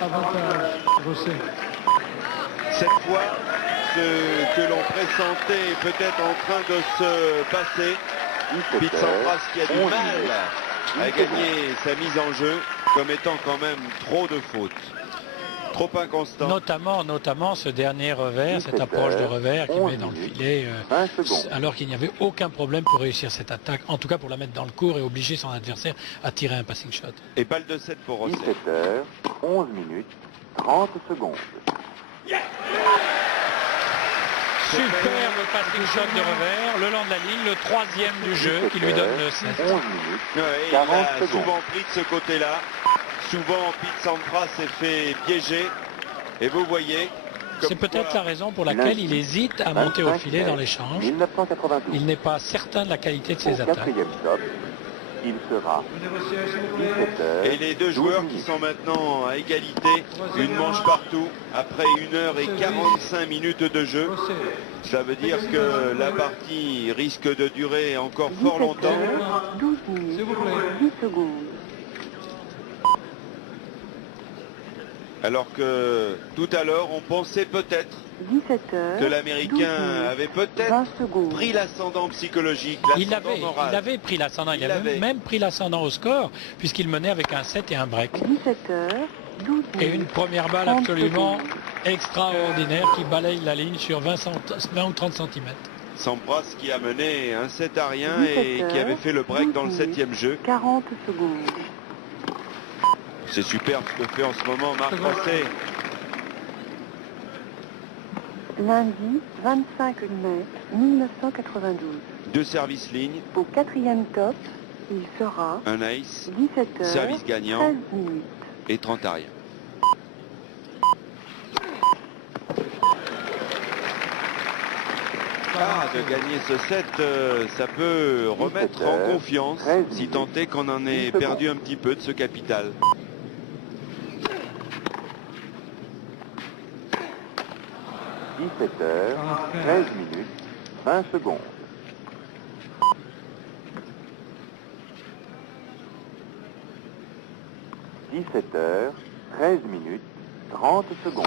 Avantage, Rosset. Cette fois, ce que l'on pressentait est peut-être en train de se passer. Pete Sampras qui a du mal à gagner sa mise en jeu, comme étant quand même trop de fautes. Trop inconstant. Notamment ce dernier revers, cette approche de revers qui met dans le filet, alors qu'il n'y avait aucun problème pour réussir cette attaque, en tout cas pour la mettre dans le court et obliger son adversaire à tirer un passing shot. Et balle de 7 pour Rosset. 17h, 11 minutes, 30 secondes. Superbe passing shot de revers, le long de la ligne, le troisième du jeu qui lui donne le 7. 11 minutes, Ouais, 40 il a secondes. souvent pris de ce côté-là. Souvent, Pete Sampras s'est fait piéger. Et vous voyez... C'est peut-être la raison pour laquelle il hésite à monter au filet dans l'échange. 1992. Il n'est pas certain de la qualité de ses Au attaques. quatrième stop, il sera Négociation pleine. 17h. Et les deux joueurs qui sont maintenant à égalité, une manche partout, après 1h45 minutes de jeu. Rosset. Ça veut dire que la partie risque de durer encore fort longtemps. 17h, 12 S'il minutes, vous plaît. 10 secondes. Alors que tout à l'heure, on pensait peut-être 17h, que l'Américain avait 20 peut-être secondes. pris l'ascendant psychologique, Il l'ascendant moral. avait pris l'ascendant, il Il avait avait. même pris l'ascendant au score, puisqu'il menait avec un 7 et un break. 17h, 12 minutes. Et une première balle 30 absolument secondes. extraordinaire qui balaye la ligne sur 20 ou 30 cm. Sampras qui a mené un 7 à rien et qui avait fait le break dans le 7e jeu. 40 secondes. C'est superbe ce que fait en ce moment Marc Rosset. Lundi 25 mai 1992. Deux services lignes, Au quatrième top, il sera un ace 17h, Service gagnant. 13 minutes. et 30 à rien. Ah, de gagner ce set, ça peut remettre en confiance, si tant est qu'on en ait perdu un petit peu de ce capital. 17h, 13 minutes, 20 secondes. « 17h, 13 minutes, 30 secondes. »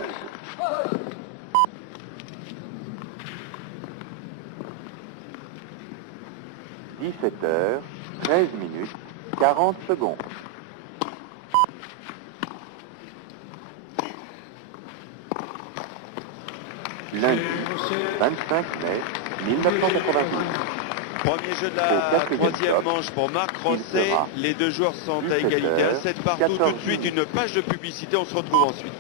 17h, 13 minutes, 40 secondes. Lundi 25 mai 1992. Premier jeu de la troisième manche pour Marc Rosset. Les deux joueurs sont à égalité à 7 partout. Tout de suite, une page de publicité. On se retrouve ensuite.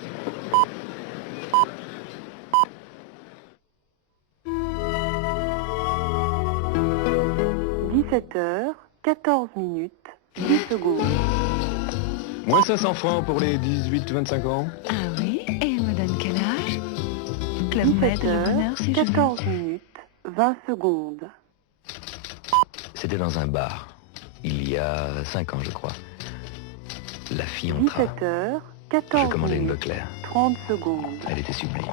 « 17h, 14 minutes, 10 secondes. Moins 500 francs pour les 18-25 ans. Ah oui, et elle me donne quel âge? Club Med, le bonheur, 17h, si je veux. 14 minutes, 20 secondes. C'était dans un bar, il y a 5 ans je crois. La fille entra, 17h, je 14 commandais une minutes, Leclerc. 30 secondes. Elle était sublime.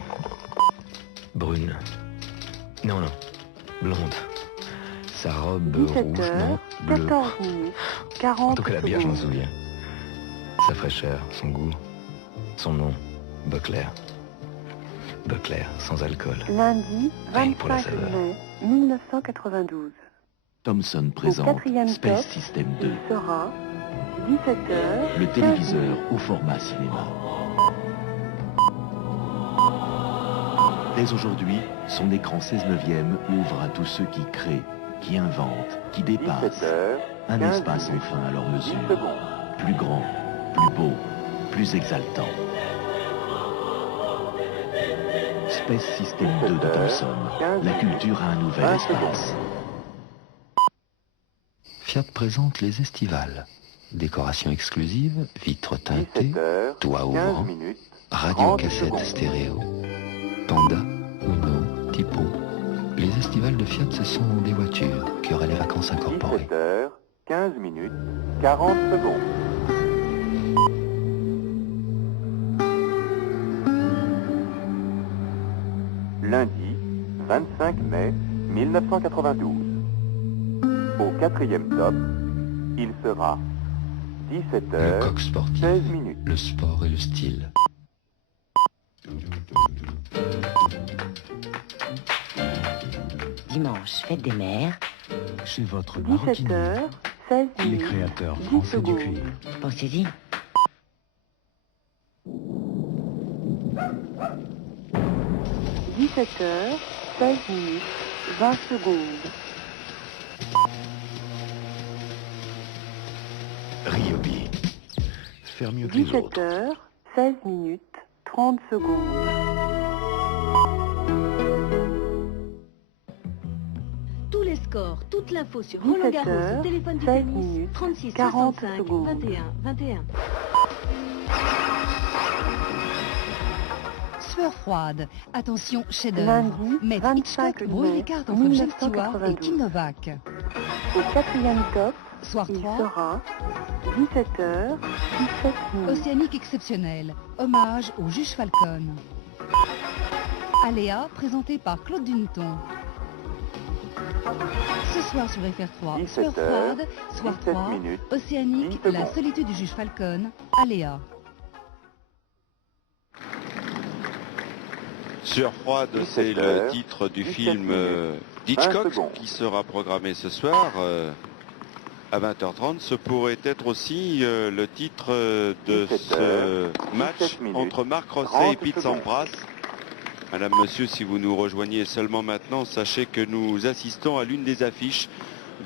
Brune. Non, blonde. Sa robe rouge, 17h, non, bleue. 14 minutes, En 40 tout cas la bière, je m'en secondes. souviens. Sa fraîcheur, son goût, son nom, Boclair. Boclair, sans alcool. Lundi Rien que pour la 25 saveur. mai 1992. Thomson Au présente quatrième top, Space System 2, il sera 17h, le téléviseur au format cinéma. Dès aujourd'hui, son écran 16 neuvième ouvre à tous ceux qui créent, qui inventent, qui dépassent. 17h, Un 15 espace minutes, enfin à leur 10 mesure. secondes. Plus grand, plus beau, plus exaltant. Space System 2 de Thomson. La culture a un nouvel 20 espace. Fiat présente les estivales. Décoration exclusive, vitres teintées, 17h, toit 15 ouvrant, minutes, radio 30 cassette secondes. stéréo, Panda, Uno, Tipo. Les estivales de Fiat, ce sont des voitures qui auraient les vacances incorporées. 17h, 15 minutes, 40 secondes. Lundi 25 mai 1992. Au quatrième top, il sera Le 17h, coq sportif, 16 minutes. le sport et le style. dimanche, fête des mères. Chez votre 17 maroquinerie, heures, 16 les minutes, créateurs 10 français du secondes. cuir. Pensez-y. « 17 heures, 16 minutes, 20 secondes. Ryobi. Faire mieux que les 17 autres. heures, 16 minutes, 30 secondes. Tous les scores, toute l'info sur 17 Roland Garros heures, au téléphone du 16 tennis minutes, 36 40 65 secondes. 21 21. Sueur froide. Attention, chef-d'œuvre. Lundi, Maître 25 Hitchcock brouille mai les cartes entre Jeff Stewart et 1992. Kim Novak. Au quatrième top, Soir il 3, sera 17 heures, 17 minutes. Océanique exceptionnel. Hommage au juge Falcon. Aléa, présenté par Claude Duneton. Ce soir sur FR3, 17 Sueur heures, froide, Soir 17 3, minutes, Océanique, 10 la secondes. solitude du juge Falcon, Aléa. Sueur froide, 17 c'est le heures, titre du 17 film minutes, 20 d'Hitchcock secondes. qui sera programmé ce soir à 20h30. Ce pourrait être aussi le titre de 17 ce heures, match 17 minutes, entre Marc Rosset 30 et Pete secondes. Sampras. Madame, monsieur, si vous nous rejoignez seulement maintenant, sachez que nous assistons à l'une des affiches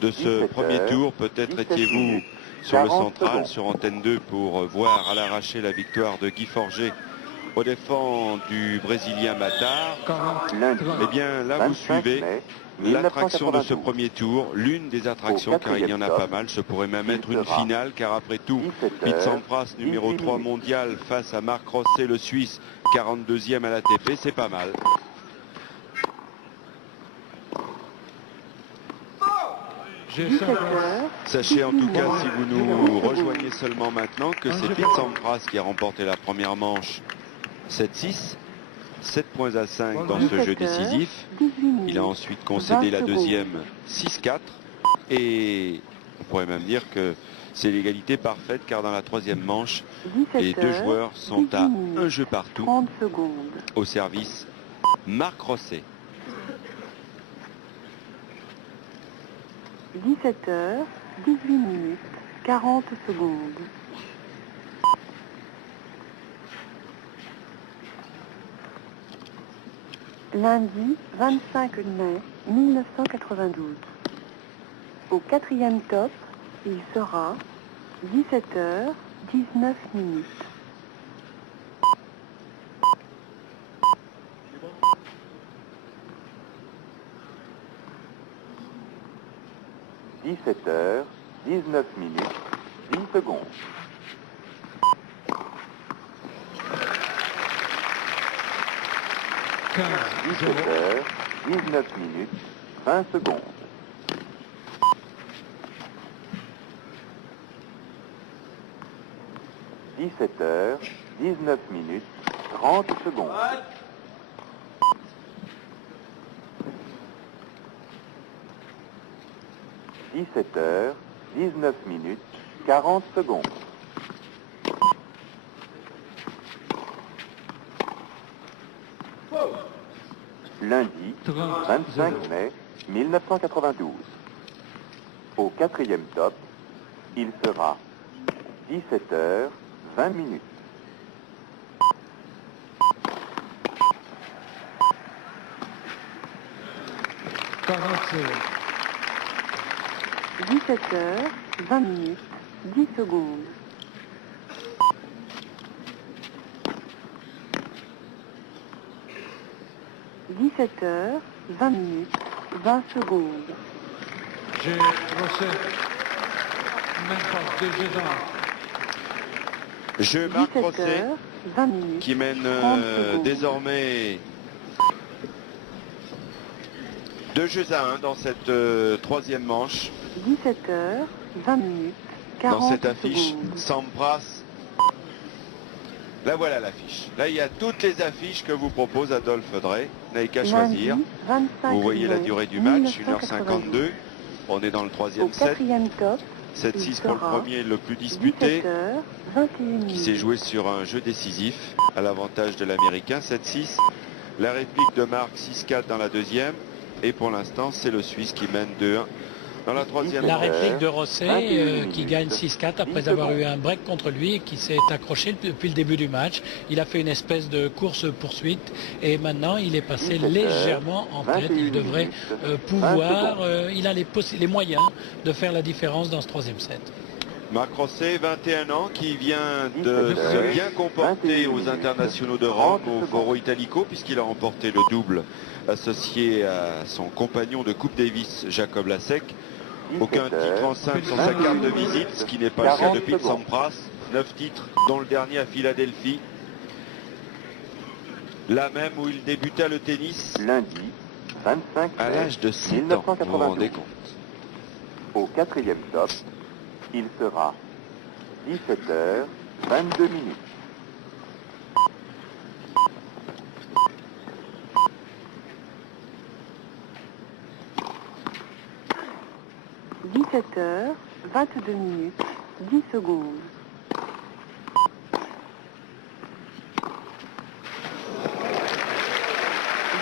de ce 17 premier heures, tour. Peut-être 17 étiez-vous minutes, sur le 40 central, secondes. sur Antenne 2, pour voir à l'arraché la victoire de Guy Forget au défend du Brésilien Matar. 40, Lundi, 30. Eh bien, là, vous 25 suivez mai l'attraction de ce 1992. premier tour, l'une des attractions, Au car il y en a quatrième pas top, mal. Je pourrais même il être une sera finale, car après tout, 17 Pete heures, Sampras, numéro 18 3 minutes. mondial, face à Marc Rosset, le Suisse, 42e à l'ATP, c'est pas mal. J'ai 17 50. heures, Sachez en tout cas, si vous nous rejoignez seulement maintenant, que c'est je Pete pense. Sampras qui a remporté la première manche 7-6, 7 points à 5 dans ce 17 jeu heures, décisif. 18 minutes, Il a ensuite concédé 20 la secondes. deuxième 6-4 et on pourrait même dire que c'est l'égalité parfaite car dans la troisième manche, 17 les deux heures, joueurs sont 18 à minutes, un jeu partout 30 secondes. au service Marc Rosset. 17 heures, 18 minutes, 40 secondes. Lundi 25 mai 1992. Au quatrième top, il sera 17 heures, 19 minutes. « 17 heures, 19 minutes, 10 secondes. « 17 heures, 19 minutes, 20 secondes. » 17 heures, 19 minutes, 30 secondes. 17 heures, 19 minutes, 40 secondes. Lundi, 25 mai 1992. Au quatrième top, il sera 17 heures, 20 minutes. Secondes. 17 heures, 20 minutes, 10 secondes. « 17 heures, 20 minutes, 20 secondes. J'ai Rosset. Même pas 2 jeux d'or. Jeu Marc 17 Rosset heures, 20 minutes, qui mène 30 secondes. désormais 2 jeux à 1 dans cette troisième manche. 17 heures, 20 minutes, 40 Dans cette affiche, secondes. Sampras. Là voilà l'affiche. Là il y a toutes les affiches que vous propose Adolphe Drey. Vous n'avez qu'à choisir. Lundi, 25 Vous voyez la mai durée du match, 1992. 1h52. On est dans le Au troisième set. quatrième top, 7-6 il pour le sera premier, le plus disputé, 17 heures, 21 qui s'est minutes. joué sur un jeu décisif à l'avantage de l'Américain. 7-6. La réplique de Marc 6-4 dans la deuxième. Et pour l'instant, c'est le Suisse qui mène 2-1 dans la troisième La manche. réplique de Rosset qui gagne 6-4 après avoir eu un break contre lui et qui s'est accroché depuis le début du match. Il a fait une espèce de course-poursuite et maintenant il est passé légèrement en tête. Il devrait pouvoir, il a les moyens de faire la différence dans ce troisième set. Marc Rosset, 21 ans, qui vient de se bien comporter aux internationaux de Rome, au Foro Italico, puisqu'il a remporté le double associé à son compagnon de Coupe Davis, Jacob Lasek. Aucun titre en simple sur sa carte de visite, ce qui n'est pas le cas de Pete Sampras. 9 titres, dont le dernier à Philadelphie. Là même où il débuta le tennis. Lundi, 25 à l'âge de 7 ans, vous vous rendez compte. Au quatrième top, il sera 17h, 22 minutes. « 17h, 22 minutes, 10 secondes. »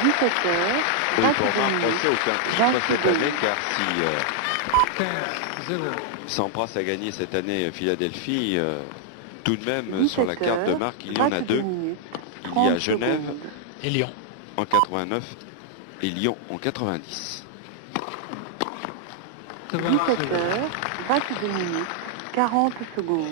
Oui, pour Marc Rosset, aucun titre cette année, car si Sampras a gagné cette année Philadelphie, tout de même sur la carte de marque, il y en a deux. Il y a Genève et Lyon en 89 et Lyon en 90. 17h, 22 minutes, 40 secondes.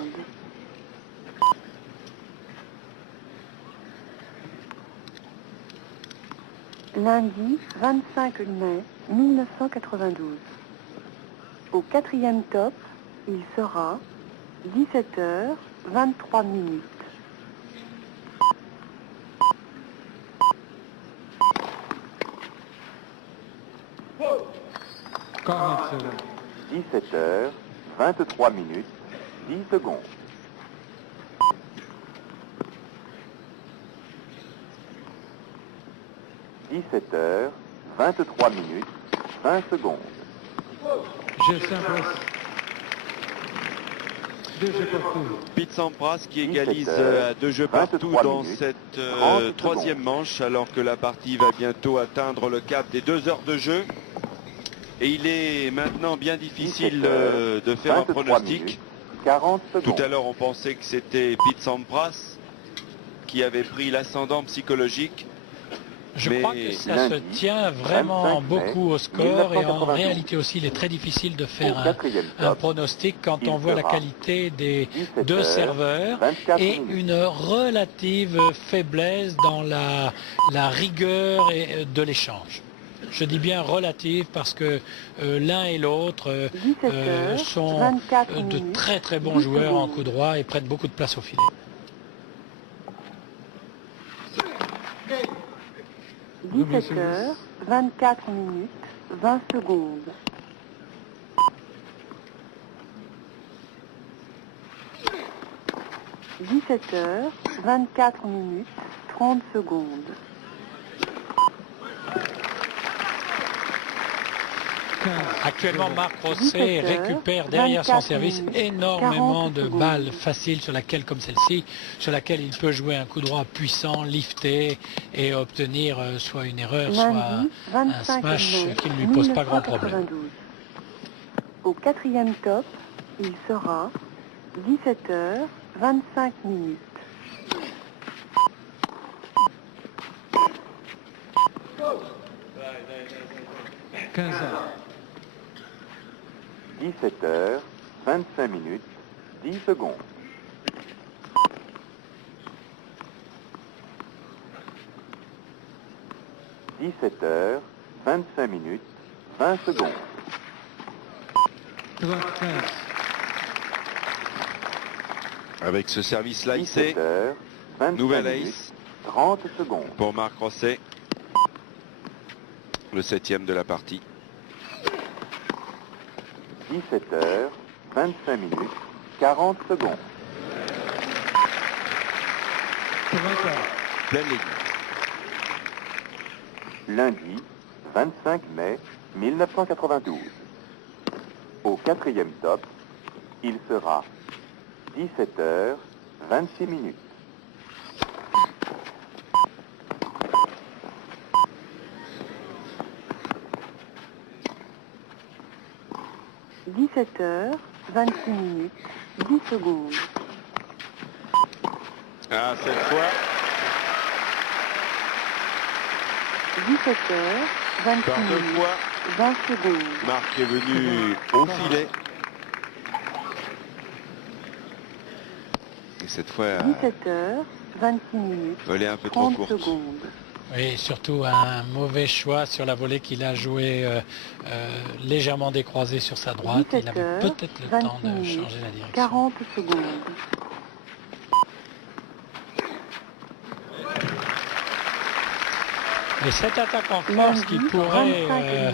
Lundi 25 mai 1992. Au quatrième top, il sera 17h, 23 minutes. Cornet. 17h, 23 minutes, 10 secondes. « 17h, 23 minutes, 20 secondes. » J'ai Sampras. Deux jeux partout. Pete Sampras qui égalise à 2 jeux partout dans cette troisième manche, alors que la partie va bientôt atteindre le cap des 2 heures de jeu. Et il est maintenant bien difficile de faire un pronostic. 40 Tout à l'heure, on pensait que c'était Pete Sampras qui avait pris l'ascendant psychologique. Je crois que ça se tient vraiment beaucoup au score et en réalité aussi il est très difficile de faire un pronostic quand on voit la qualité des deux serveurs et une relative faiblesse dans la rigueur de l'échange. Je dis bien relative parce que l'un et l'autre sont de très très bons joueurs en coup droit et prennent beaucoup de place au filet. 17h, 24 minutes, 20 secondes. « 17h, 24 minutes, 30 secondes. » Actuellement, Marc Rosset récupère derrière son service énormément de balles faciles sur laquelle, comme celle-ci, sur laquelle il peut jouer un coup droit puissant, lifté et obtenir soit une erreur, soit un smash qui ne lui pose pas grand problème. Au quatrième top, il sera 17h, 25 minutes. « 17h, 25 minutes, 10 secondes. » 17h, 25 minutes, 20 secondes. Avec ce service là, c'est nouvelle ace 30 secondes. Pour Marc Rosset, le 7e de la partie. 17h, 25 minutes, 40 secondes. Pleine ligne. Lundi, 25 mai 1992. Au quatrième top, il sera 17h, 26 minutes. 17h, 26 minutes, 10 secondes. Ah, cette fois, 17h, 26 par deux minutes, fois, 20 secondes. Marc est venu au filet. Et cette fois, 17h, 26 minutes, volée un peu trop 30 courte. secondes. Et surtout un mauvais choix sur la volée qu'il a joué légèrement décroisé sur sa droite. Il avait 17h, peut-être le temps 26 de minutes, changer la direction. 40 secondes. Et cette attaque en force Lundi, qui pourrait 25 mai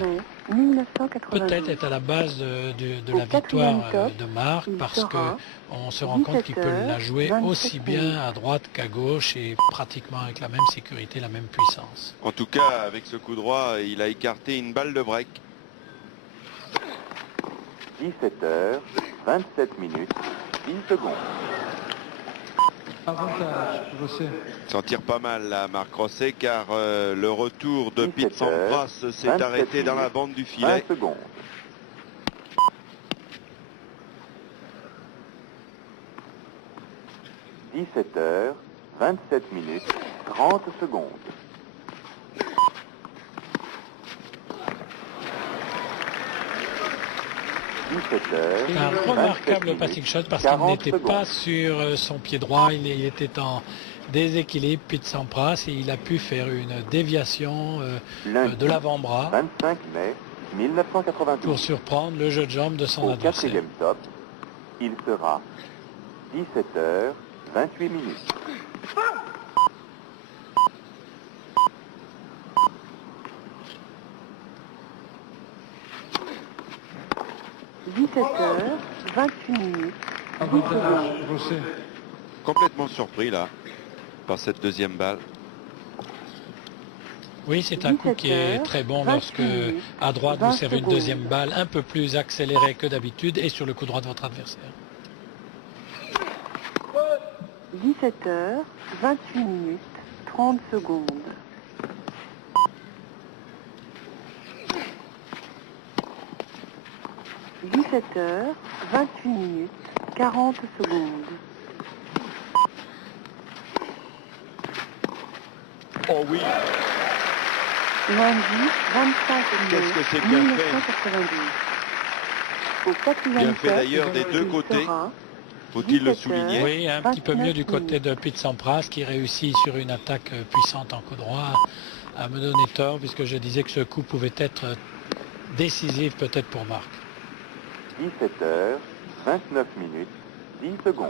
1992. peut-être être à la base de Au la victoire quatrième top, de Marc, il parce sera qu'on se rend compte qu'il peut 17h, la jouer 27 aussi bien minutes. à droite qu'à gauche et pratiquement avec la même sécurité, la même puissance. En tout cas, avec ce coup droit, il a écarté une balle de break. 17h, 27 minutes, 10 secondes. Avantage, Rosset. S'en tire pas mal là, Marc Rosset, car le retour de 17 Pete Sampras s'est 27 arrêté dans la minutes, bande du 20 filet. secondes. 17h, 27 minutes, 30 secondes. Un remarquable passing shot parce qu'il n'était pas sur son pied droit, il était en déséquilibre, Pete Sampras, et il a pu faire une déviation de l'avant-bras 25 mai 1992. pour surprendre le jeu de jambes de son Au adversaire. quatrième top, il sera 17h, 28 minutes. « 17h, 28 minutes, 10 secondes. Avantage, Rosset. Complètement surpris là, par cette deuxième balle. Oui, c'est un coup qui est très bon lorsque à droite vous servez une deuxième balle un peu plus accélérée que d'habitude et sur le coup droit de votre adversaire. 17h, 28 minutes, 30 secondes. 17h, 28 minutes, 40 secondes. Oh oui, Lundi, 25 Qu'est-ce que mai c'est bien fait. 1992. Au quatrième Bien fait top, d'ailleurs des deux il côtés. sera faut-il le 17h, souligner. Oui, un petit peu mieux du 29 côté de Pete Sampras qui réussit sur une attaque puissante en coup droit à me donner tort puisque je disais que ce coup pouvait être décisif peut-être pour Marc. 17h, 29 minutes, 10 secondes.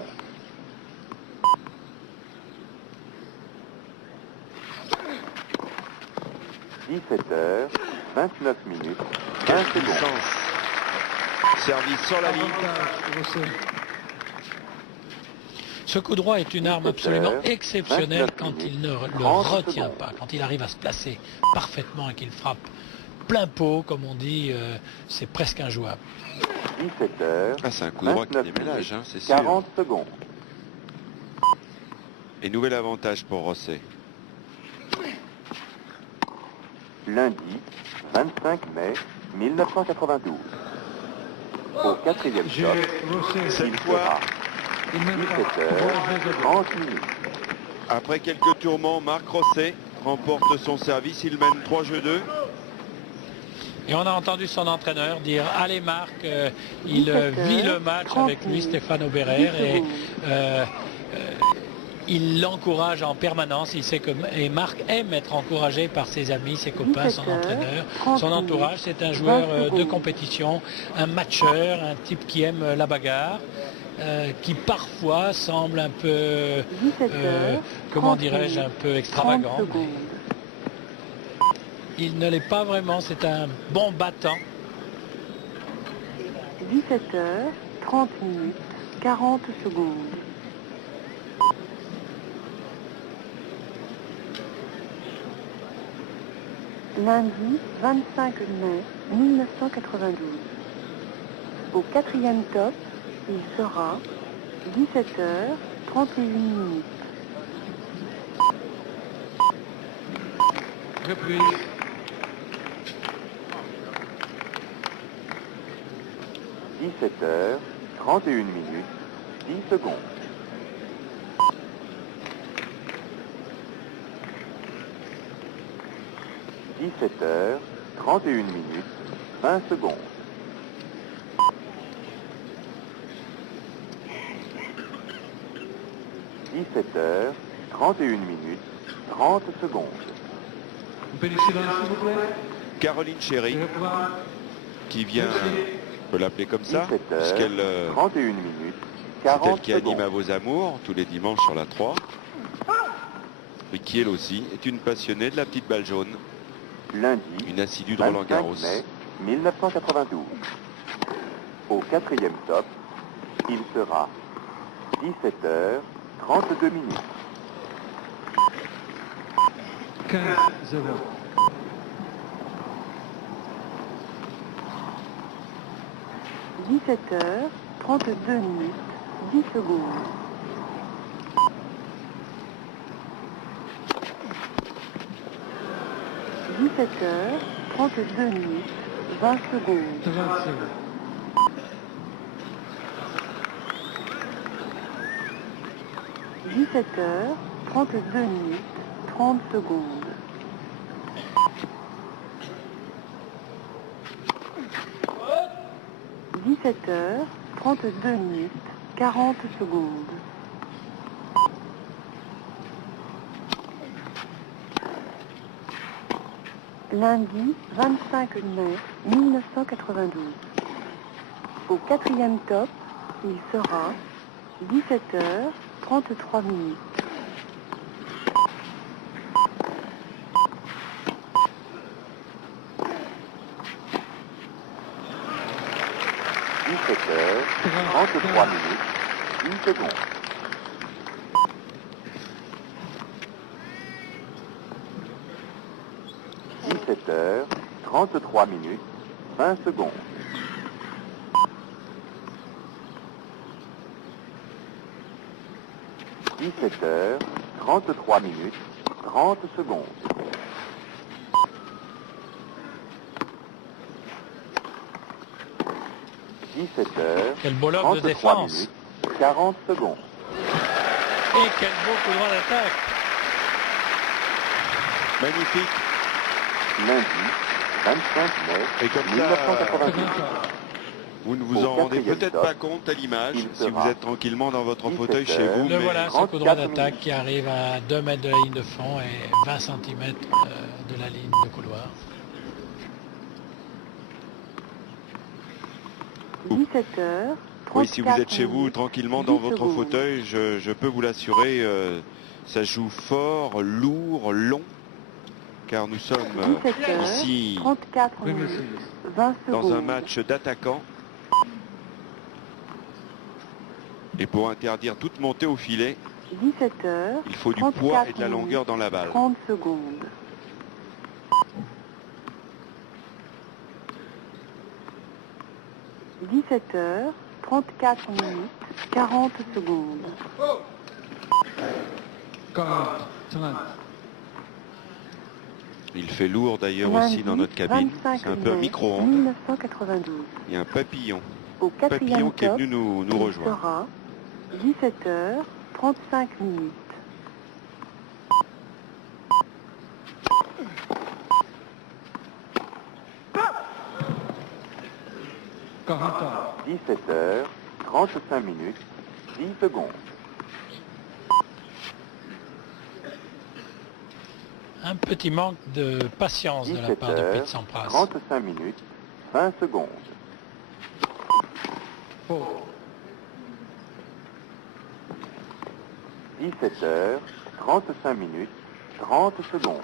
17h, 29 minutes, 20 Quelle secondes. puissance. Service sur la ligne. Avantage, Rosset. Ce coup droit est une arme absolument 17h, exceptionnelle 29 quand il ne le 30 retient secondes. pas, quand il arrive à se placer parfaitement et qu'il frappe plein pot, comme on dit, c'est presque injouable. 17h, Ah, c'est un coup droit qui 29 déménage, minutes, hein, c'est sûr. 40 secondes. Et nouvel avantage pour Rosset. Lundi, 25 mai 1992. Au quatrième J'ai top, Rosset. Cette il fois, sera Il mène pas. 17h, 30 minutes. après quelques tourments, Marc Rosset remporte son service. Il mène 3-2. Et on a entendu son entraîneur dire « Allez Marc, il 17h, vit le match 30 avec lui, minutes, Stéphane 10 Aubérer, et secondes. il l'encourage en permanence. Il sait que et Marc aime être encouragé par ses amis, ses copains, son 17h, entraîneur, 30 son entourage. C'est un joueur 20 de secondes. compétition, un matcheur, un type qui aime la bagarre, qui parfois semble un peu, 17h, comment 30 dirais-je, un minutes, peu 30 extravagant. secondes. Il ne l'est pas vraiment, c'est un bon battant. 17h, 30 minutes, 40 secondes. Lundi, 25 mai 1992. Au quatrième top, il sera 17h, 31 minutes. Reprise. 17h, 31 minutes, 10 secondes. « 17h, 31 minutes, 20 secondes. » 17h, 31 minutes, 30 secondes. Un peu de silence, s'il vous plaît. Caroline Chéry, qui vient, on peut l'appeler comme ça, 17h, puisqu'elle 31 minutes, c'est 40 elle qui anime secondes. À vos amours tous les dimanches sur la 3. Et qui elle aussi est une passionnée de la petite balle jaune, Lundi, une assidue de Roland 25 Garros. mai 1992. Au 4e top, il sera 17h, 32 minutes. 15-0. 17h, 32 minutes, 10 secondes. 17h, 32 minutes, 20 secondes. 30. 17h, 32 minutes, 30 secondes. 17h, 32 minutes, 40 secondes. Lundi 25 mai 1992. Au 4e top, il sera 17h, 33 minutes. 17h, 33 minutes, 10 secondes. 17h, 33 minutes, 20 secondes. 17h, 33 minutes, 30 secondes. 17h, Quel beau lob de 33 défense. minutes, 40 secondes. Et quel beau coup droit d'attaque. Magnifique. Lundi, 25 mai Et comme ça, 1992. vous ne vous Au en rendez 4e peut-être top, pas compte à l'image, il si vous sera êtes tranquillement dans votre 17 fauteuil chez heures. vous. Le mais voilà, ce coup droit 34 d'attaque minutes. qui arrive à 2 mètres de la ligne de fond et 20 cm de la ligne de couloir. 17h, 34 Oui, si vous êtes chez vous minutes, tranquillement 10 dans votre secondes. fauteuil, je peux vous l'assurer, ça joue fort, lourd, long, car nous sommes 17h, ici 34 Oui, minutes, monsieur. 20 secondes. dans un match d'attaquants. Et pour interdire toute montée au filet, 17h, il faut du poids et de la longueur dans la balle. 30 secondes. 17h, 34 minutes, 40 secondes. 40. 30. Il fait lourd d'ailleurs aussi dans notre cabine. C'est un peu un micro-ondes. 1992. Il y a un papillon. Au Papillon 4e qui est top, venu nous il rejoindre. sera 17h, 35 minutes. 17h, 35 minutes, 10 secondes. Un petit manque de patience de la part de 17h, Pete Sampras. 35 minutes, 20 secondes. 17h, 35 minutes, 30 secondes.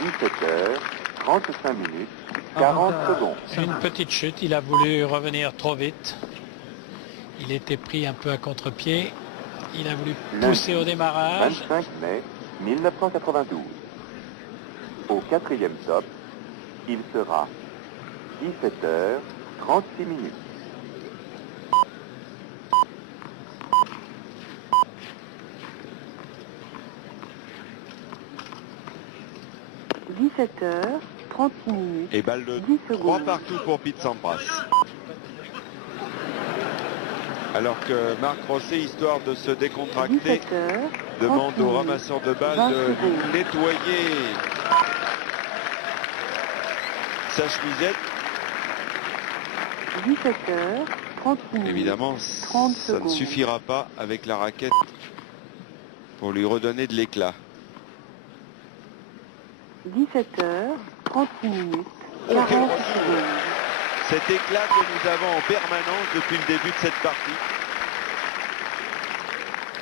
17h, 35 minutes, 40 secondes. Une petite chute, il a voulu revenir trop vite. Il était pris un peu à contre-pied. Il a voulu pousser au démarrage. 25 mai 1992. Au 4e top, il sera 17h, 36 minutes. 17h, 17h36 minutes. Et balle de 10 3 secondes. partout pour Pete Sampras. Alors que Marc Rosset, histoire de se décontracter, 17h, demande 30 au minutes. ramasseur de 20 balles de secondes. nettoyer sa chemisette. 17h36 minutes. Évidemment, 30 ça ne secondes. suffira pas avec la raquette pour lui redonner de l'éclat. 17h36 minutes. Oh, 40 quel retour. secondes. Cet éclat que nous avons en permanence depuis le début de cette partie.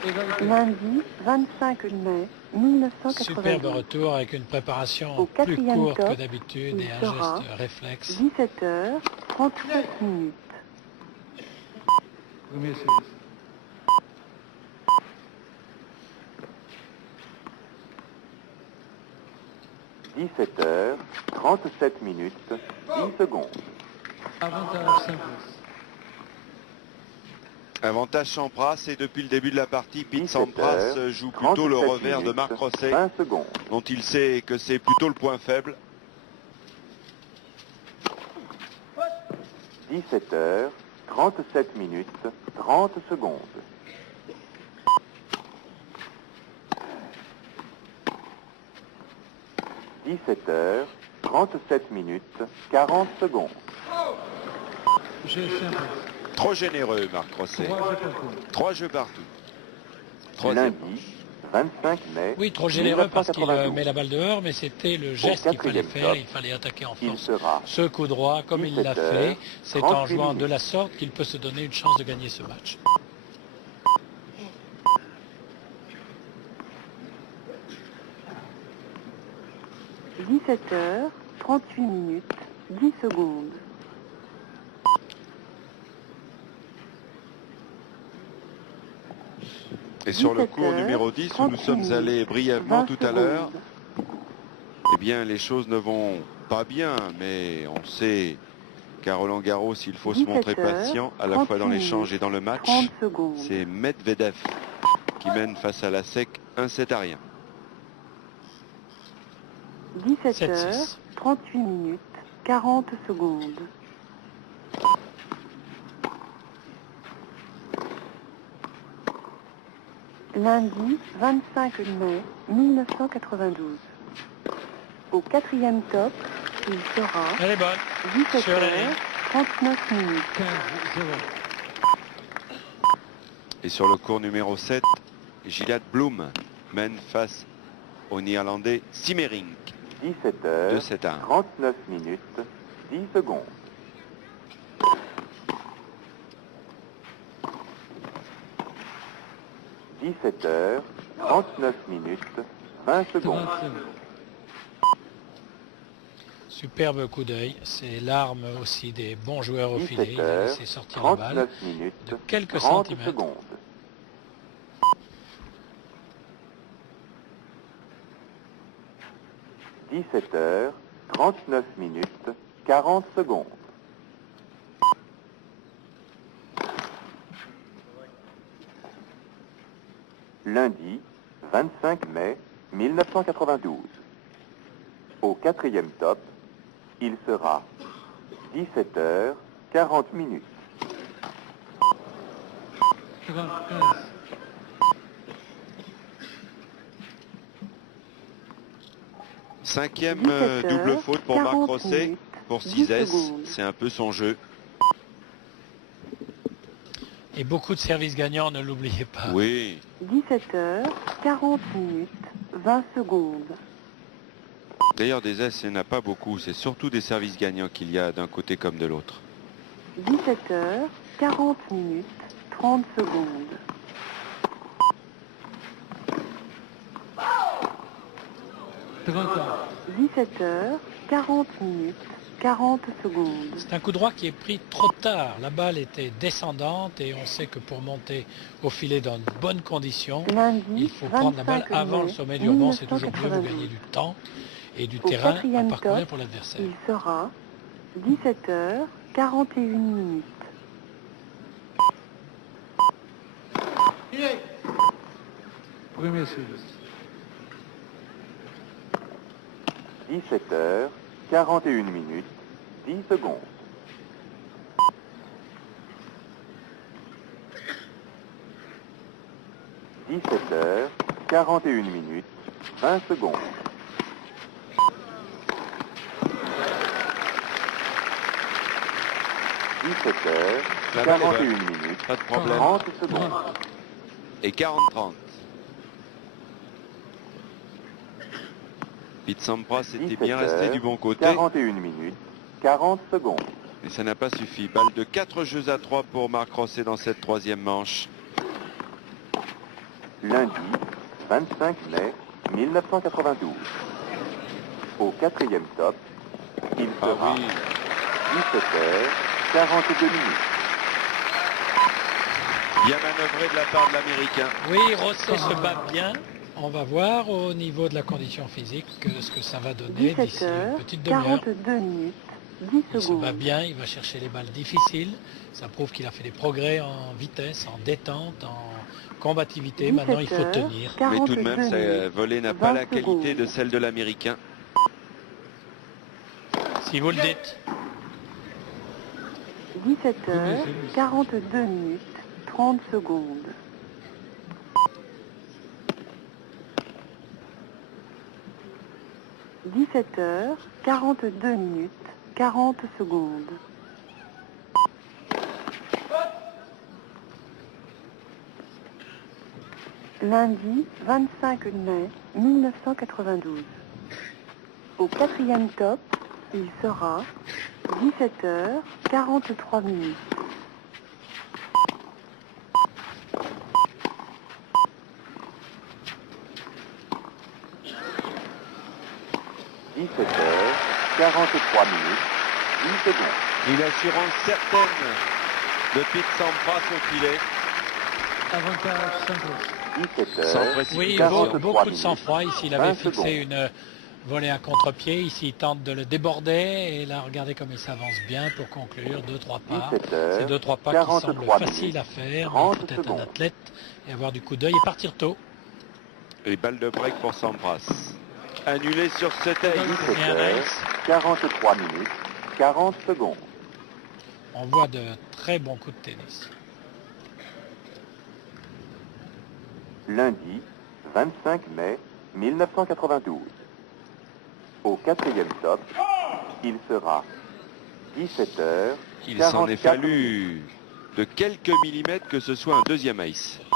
Égalité. Lundi 25 mai 1992. Superbe retour avec une préparation Au plus quatrième courte top, que d'habitude il et un sera geste réflexe. 17h37 minutes. Premier service. – 17h37 minutes, 10 secondes. Avantage Sampras. Avantage Sampras et depuis le début de la partie, Pete 17 Sampras heures, joue plutôt le 37 revers de minutes, Marc Rosset, 20 secondes. dont il sait que c'est plutôt le point faible. 17h37 minutes, 30 secondes. 17h37 minutes, 40 secondes. J'ai Sampras. Trop généreux, Marc Rosset. 3 jeux partout. 3 jeux partout. Troisième Lundi, manche. 25 mai. Oui, trop généreux parce qu'il 1992. met la balle dehors, mais c'était le geste qu'il fallait quatrième faire, top, il fallait attaquer en Il force. sera Ce coup droit, comme il l'a 17 fait, heures, c'est en 38 jouant de minutes. la sorte qu'il peut se donner une chance de gagner ce match. – 17h38 minutes, 10 secondes. Et sur le 17 cours heures, numéro 10, où nous 38 sommes allés minutes, brièvement 20 tout à l'heure, secondes. eh bien, les choses ne vont pas bien, mais on sait qu'à Roland Garros, il faut se 17 montrer heures, patient, à la fois dans 38 l'échange et dans le match. 30 secondes. C'est Medvedev qui mène face à la SEC 1-7-1. 17h38 minutes, 40 secondes. Lundi 25 mai 1992. Au quatrième top, il sera Elle est bonne. Sur la ligne. 17h39 minutes. 15-0. Et sur le cours numéro 7, Gilad Bloom mène face au Néerlandais Simmering. 17h39 minutes, 10 secondes. 17h39 minutes, 20 secondes. 30 secondes. Superbe coup d'œil, c'est l'arme aussi des bons joueurs au filet. Il a laissé sortir la balle 17h39 minutes, de quelques 30 centimètres. secondes. 17h39 minutes, 40 secondes. Lundi 25 mai 1992. Au quatrième top, il sera 17h40 minutes. 15. Cinquième 17 double heures, faute pour Marc 40 Rosset, minutes, pour 10 6S. secondes. C'est un peu son jeu. Et beaucoup de services gagnants, ne l'oubliez pas. Oui, 17h40 minutes, 20 secondes. d'ailleurs des S, il n'y en a pas beaucoup. C'est surtout des services gagnants qu'il y a d'un côté comme de l'autre. 17h40 minutes, 30 secondes. 17h40 minutes, 40 secondes. C'est un coup droit qui est pris trop tard. La balle était descendante et on sait que pour monter au filet dans de bonnes conditions, Lundi, il faut prendre la balle 25 avant le mai sommet du rebond. C'est toujours mieux, vous 1992. gagnez du temps et du Au terrain à quatrième parcourir top, pour l'adversaire. il sera 17h41 minutes. Premier service. 17h, 41 minutes, 10 secondes. 17h, 41 minutes, 20 secondes. 17h, 41 minutes, pas de problème. 30 secondes. Et 40-30. Pete Sampras était bien resté du bon côté. 41 minutes, 40 secondes. Et ça n'a pas suffi. Balle de 4 jeux à 3 pour Marc Rosset dans cette troisième manche. Lundi, 25 mai 1992. Au quatrième top, il sera 17h, 42 minutes. Bien manœuvré de la part de l'Américain. Oui, Rosset se bat bien. On va voir au niveau de la condition physique ce que ça va donner d'ici une petite demi-heure. 42 minutes, 10 Il se secondes. bat bien, il va chercher les balles difficiles. Ça prouve qu'il a fait des progrès en vitesse, en détente, en combativité. Maintenant, il faut tenir. Mais tout de même, sa volée n'a pas la qualité de celle de l'Américain. Si vous le dites. 17h, 42 minutes, 30 secondes. 17h, 42 minutes, 40 secondes. Lundi 25 mai 1992. Au quatrième top, il sera 17h, 43 minutes. – 17h, 43 minutes, 10 secondes. Une assurance certaine de Pete Sampras au filet. Avantage Sampras. 17h, Oui, 43 beaucoup de minutes, sang-froid. Ici, il avait 20 fixé secondes. une volée à contre-pied. Ici, il tente de le déborder. Et là, regardez comme il s'avance bien pour conclure. 2-3 pas. 17h, C'est 2-3 pas qui semblent 43 faciles minutes, à faire. 30 Peut-être un secondes. athlète et avoir du coup d'œil et partir tôt. Et balle de break pour Sampras. Annulé sur ce taille. 17h, 43 minutes, 40 secondes. On voit de très bons coups de tennis. Lundi, 25 mai 1992. Au quatrième top, il sera 17h, Il s'en est fallu de quelques millimètres que ce soit un deuxième ace. –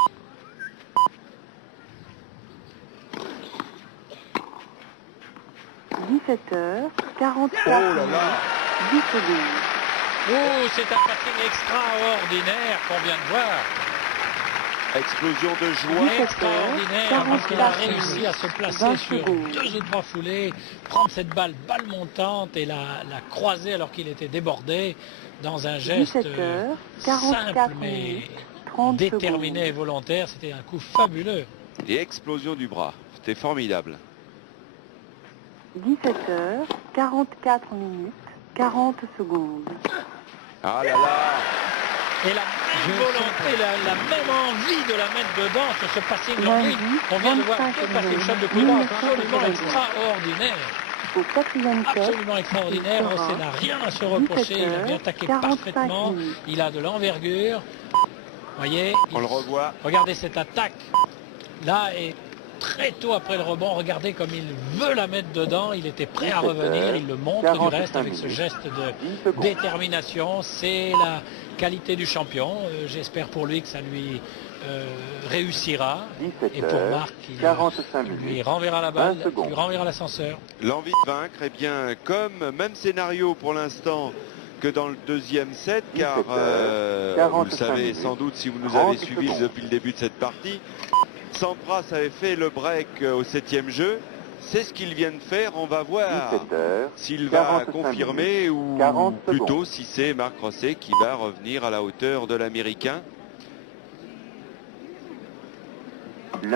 17h, 44 Oh là là. minutes, 10 secondes. Oh, c'est un passing extraordinaire qu'on vient de voir. Explosion de joie. Extraordinaire parce qu'il a 44 réussi à se placer 20 sur secondes. 2 ou 3 foulées, prendre cette balle montante et la croiser alors qu'il était débordé dans un geste 17h, 44 simple mais minutes, 30 déterminé et secondes. volontaire. C'était un coup fabuleux. Et explosion du bras. C'était formidable. 17h, 44 minutes, 40 secondes. Ah là là. Et la même volonté, la même envie de la mettre dedans sur ce passing long Lundi, ligne. On vient de voir 25 deux passing shots de coup mai absolument 1992. extraordinaires. Au quatrième top, Absolument extraordinaire. il sera Rosset n'a rien à se reprocher. Il a bien attaqué 45 parfaitement. minutes. Il a de l'envergure. Voyez, On le revoit. regardez cette attaque. Là, et très tôt après le rebond, regardez comme il veut la mettre dedans. Il était prêt à revenir. Il le montre du reste avec ce geste de détermination. C'est la qualité du champion. J'espère pour lui que ça lui réussira. Et pour Marc, il lui renverra la balle, il lui renverra l'ascenseur. L'envie de vaincre, eh bien, comme même scénario pour l'instant que dans le deuxième set, car vous le savez sans doute si vous nous avez suivis depuis le début de cette partie, Sampras avait fait le break au 7e jeu. C'est ce qu'il vient de faire. On va voir s'il va confirmer ou plutôt si c'est Marc Rosset qui va revenir à la hauteur de l'Américain.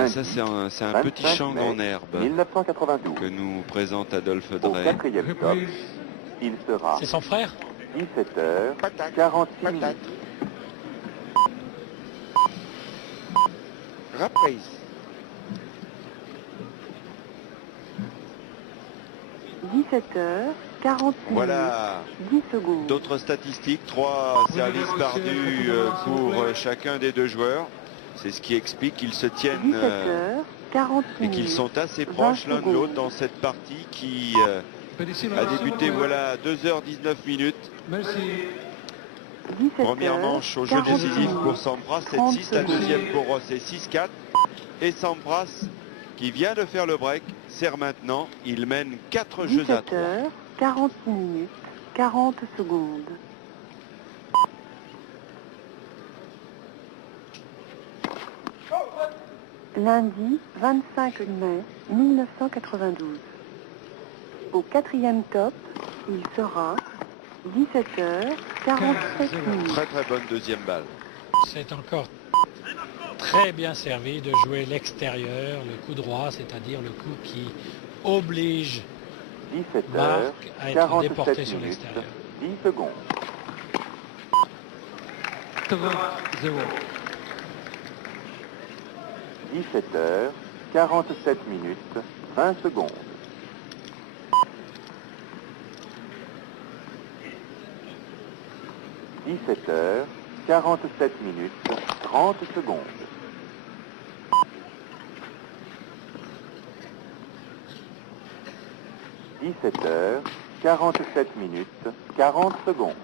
Ça, c'est un petit champ en herbe 1992. que nous présente Adolphe Au Drey. quatrième top, il sera C'est son frère 17h, 46 minutes. Reprise. 17h40. Voilà 10 secondes. d'autres statistiques, 3 services perdus pour chacun des deux joueurs. C'est ce qui explique qu'ils se tiennent 17h40 et qu'ils sont assez proches l'un de l'autre dans cette partie qui a débuté voilà 2h19 minutes. Première manche au jeu décisif pour Sampras, 7-6, la deuxième pour Ross et 6-4. Et Sampras, qui vient de faire le break, sert maintenant. Il mène 4 jeux à 3. 17h40 minutes, 40 secondes. Lundi 25 mai 1992. Au 4e top, il sera 17h47 minutes. Très très bonne deuxième balle. C'est encore très bien servi de jouer l'extérieur, le coup droit, c'est-à-dire le coup qui oblige Marc à être déporté sur l'extérieur. 10 secondes. 17h47 minutes, 20 secondes. 17h47 minutes, 30 secondes. 17h47 minutes, 40 secondes.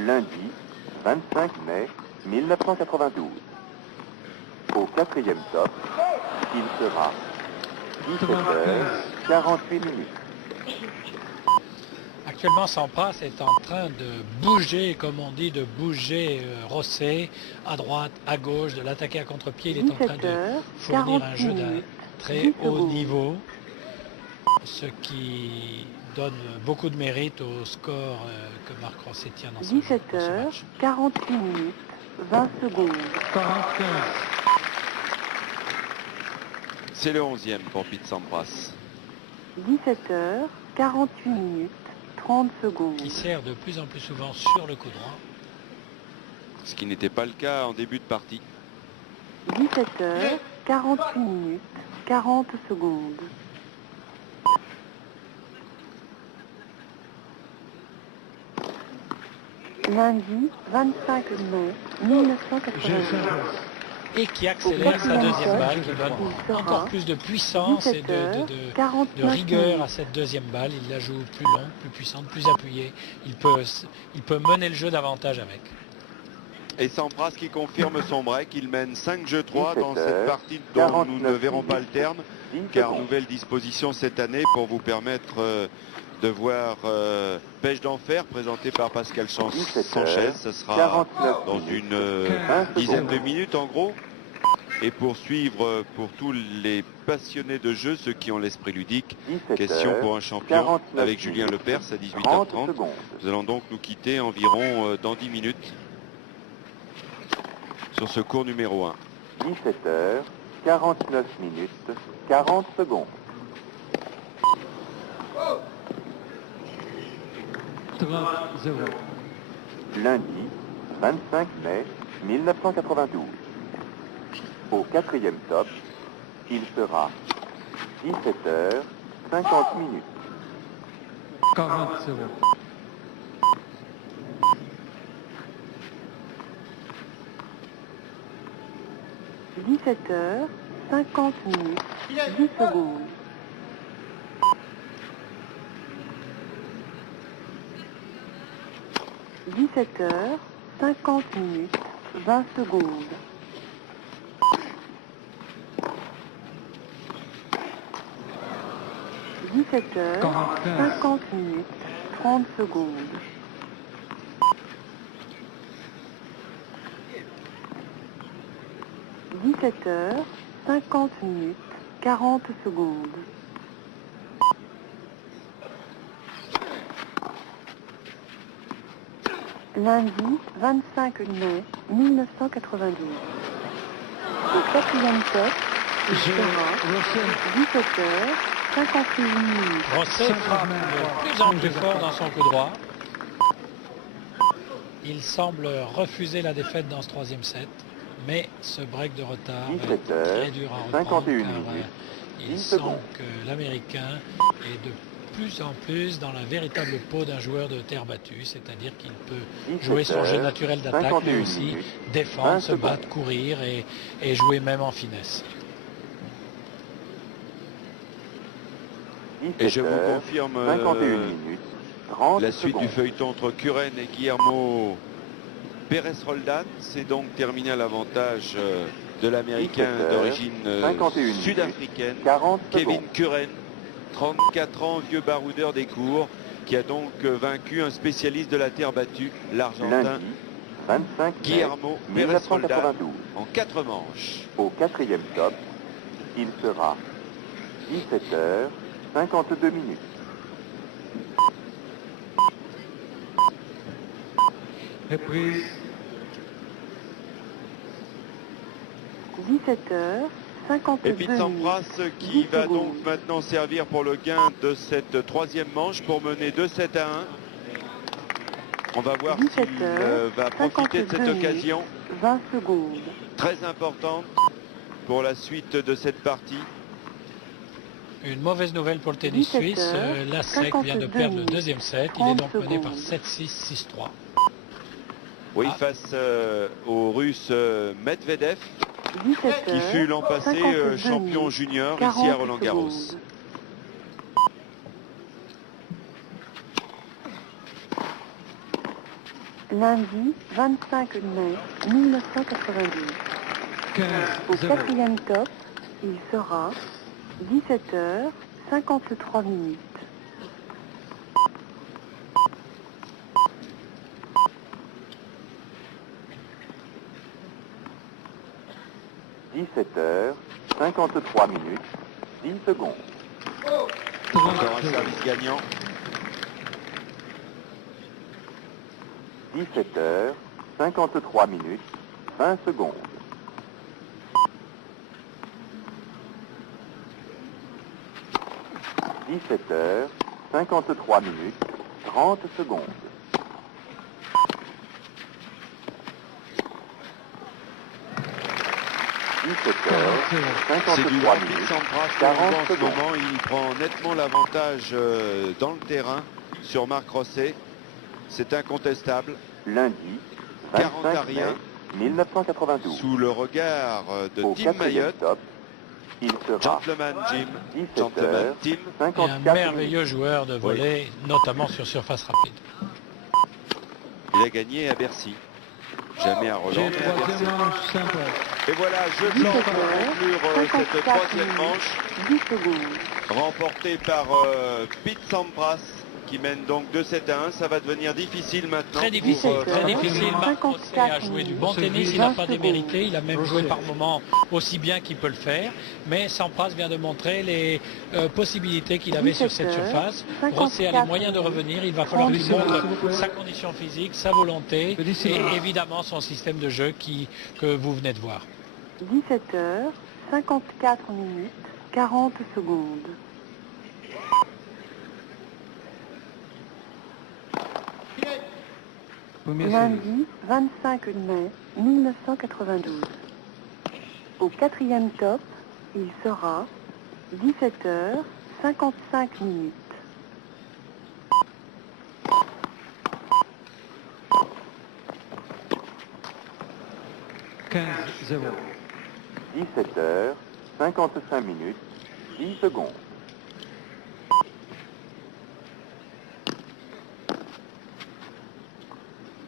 Lundi 25 mai 1992. Au 4e top, il sera 17h48 minutes. Actuellement, Sampras est en train de bouger, comme on dit, de bouger Rosset à droite, à gauche, de l'attaquer à contre-pied. Il est en train de fournir un jeu d'un très haut niveau, ce qui donne beaucoup de mérite au score que Marc Rosset tient dans ce match. 17h48 minutes, 20 secondes. 45. C'est le 11e pour Pete Sampras. 17h48 minutes, 30 secondes. Qui sert de plus en plus souvent sur le coup droit. Ce qui n'était pas le cas en début de partie. 17h48 minutes, 40 secondes. Lundi 25 mai 1992. Et qui accélère sa deuxième balle, qui donne encore plus de puissance et de rigueur à cette deuxième balle. Il la joue plus longue, plus puissante, plus appuyée. Il peut mener le jeu davantage avec. Et Sampras qui confirme son break. Il mène 5-3 dans cette partie dont nous ne verrons pas le terme, car nouvelle disposition cette année pour vous permettre de voir Pêche d'enfer présenté par Pascal Sanchez. Ce sera dans une dizaine de minutes en gros. Et pour suivre pour tous les passionnés de jeu, ceux qui ont l'esprit ludique, question pour un champion avec Julien Lepers à 18h30. Nous allons donc nous quitter environ dans 10 minutes sur ce cours numéro 1. 17h49 minutes, 40 secondes. Lundi 25 mai 1992. Au 4e top, il sera 17h50 minutes. 40 secondes. 17h50 minutes, 10 secondes. 17h50 minutes, 20 secondes. 17h50 minutes, 30 secondes. 17h50 minutes, 40 secondes. Lundi 25 mai 1992. Au 4e top, il sera 17h51 minutes. Rosset frappe de plus en plus fort dans son coup droit. Il semble refuser la défaite dans ce 3e set. mais ce break de retard va 17 être heures, très dur à reprendre 51 car minutes, il 10 semble secondes. que l'Américain est de plus en plus dans la véritable peau d'un joueur de terre battue, c'est-à-dire qu'il peut 17 jouer son jeu heures, naturel d'attaque, mais 51 aussi minutes, 20 défendre, se secondes. battre, courir et jouer même en finesse. Et je vous 17 heures, confirme 51 minutes, 30 la suite secondes. du feuilleton entre Curren et Guillermo Pérez-Roldan. C'est donc terminé à l'avantage de l'Américain 17 heures, d'origine 51 minutes, sud-africaine, 40 Kevin secondes. Curren, 34 ans, vieux baroudeur des cours, qui a donc vaincu un spécialiste de la terre battue, l'Argentin Lundi, 25 mai Guillermo Pérez-Roldan, 1992. en 4 manches. Au 4e top, il sera 17 heures, 52 minutes. Reprise. 17 heures, 52 Et Pete Sampras qui 10 va secondes. donc maintenant servir pour le gain de cette troisième manche pour mener 2-7 à 1. On va voir 17 s'il heures, va profiter de cette 52 occasion 20 secondes. très importante pour la suite de cette partie. Une mauvaise nouvelle pour le tennis 17 suisse, heures, Lasek vient de 52 perdre le minutes, deuxième set, il est 30 donc mené par secondes. 7-6, 6-3. Oui, Ah. face au Russe Medvedev, 17 qui fut l'an heures, passé 52 champion minutes, junior 40 ici à Roland-Garros. secondes. Lundi 25 mai 1992. 15, Au 0. 4e top, il sera 17 heures 53 minutes. « 17 heures, 53 minutes, 10 secondes. Encore un 30, service gagnant. 17 heures, 53 minutes, 20 secondes. 17 heures, 53 minutes, 30 secondes. 17 heures, 40, C'est du 53 grand Pete minutes, Sampras. 40 En ce secondes. moment, il prend nettement l'avantage dans le terrain sur Marc Rosset. C'est incontestable. Lundi, 40 à 25 rien. mai 1992. Sous le regard de Au Tim 4e Mayotte, top, il sera Gentleman Jim, 17 Gentleman heures, Tim. Et un 54 merveilleux minutes. joueur de volley, notamment sur surface rapide. Il a gagné à Bercy. Jamais à Roland, J'ai mais à Bercy. troisième manche sympa. Et voilà, jeu 17 blanc pour heures, conclure cette 54 troisième manche, minutes, 10 secondes. remportée par Pete Sampras, qui mène donc 2-7 à 1. Ça va devenir difficile maintenant. Très difficile, pour, très difficile. Marc Rosset a 54 joué du bon minutes, tennis, il n'a 20 pas secondes. démérité, il a même joué par moments aussi bien qu'il peut le faire. Mais Sampras vient de montrer les possibilités qu'il avait sur cette 17 heures, surface. Rosset a les moyens de 54 revenir, il va falloir qu'il 30 montre secondes. sa condition physique, sa volonté Félicitations. et évidemment son système de jeu que vous venez de voir. 17 heures, 54 minutes, 40 secondes. Premier Lundi 25 mai 1992. Au 4e top, il sera 17 heures 55 minutes. service. 15, 0. 17 heures, 55 minutes, 10 secondes.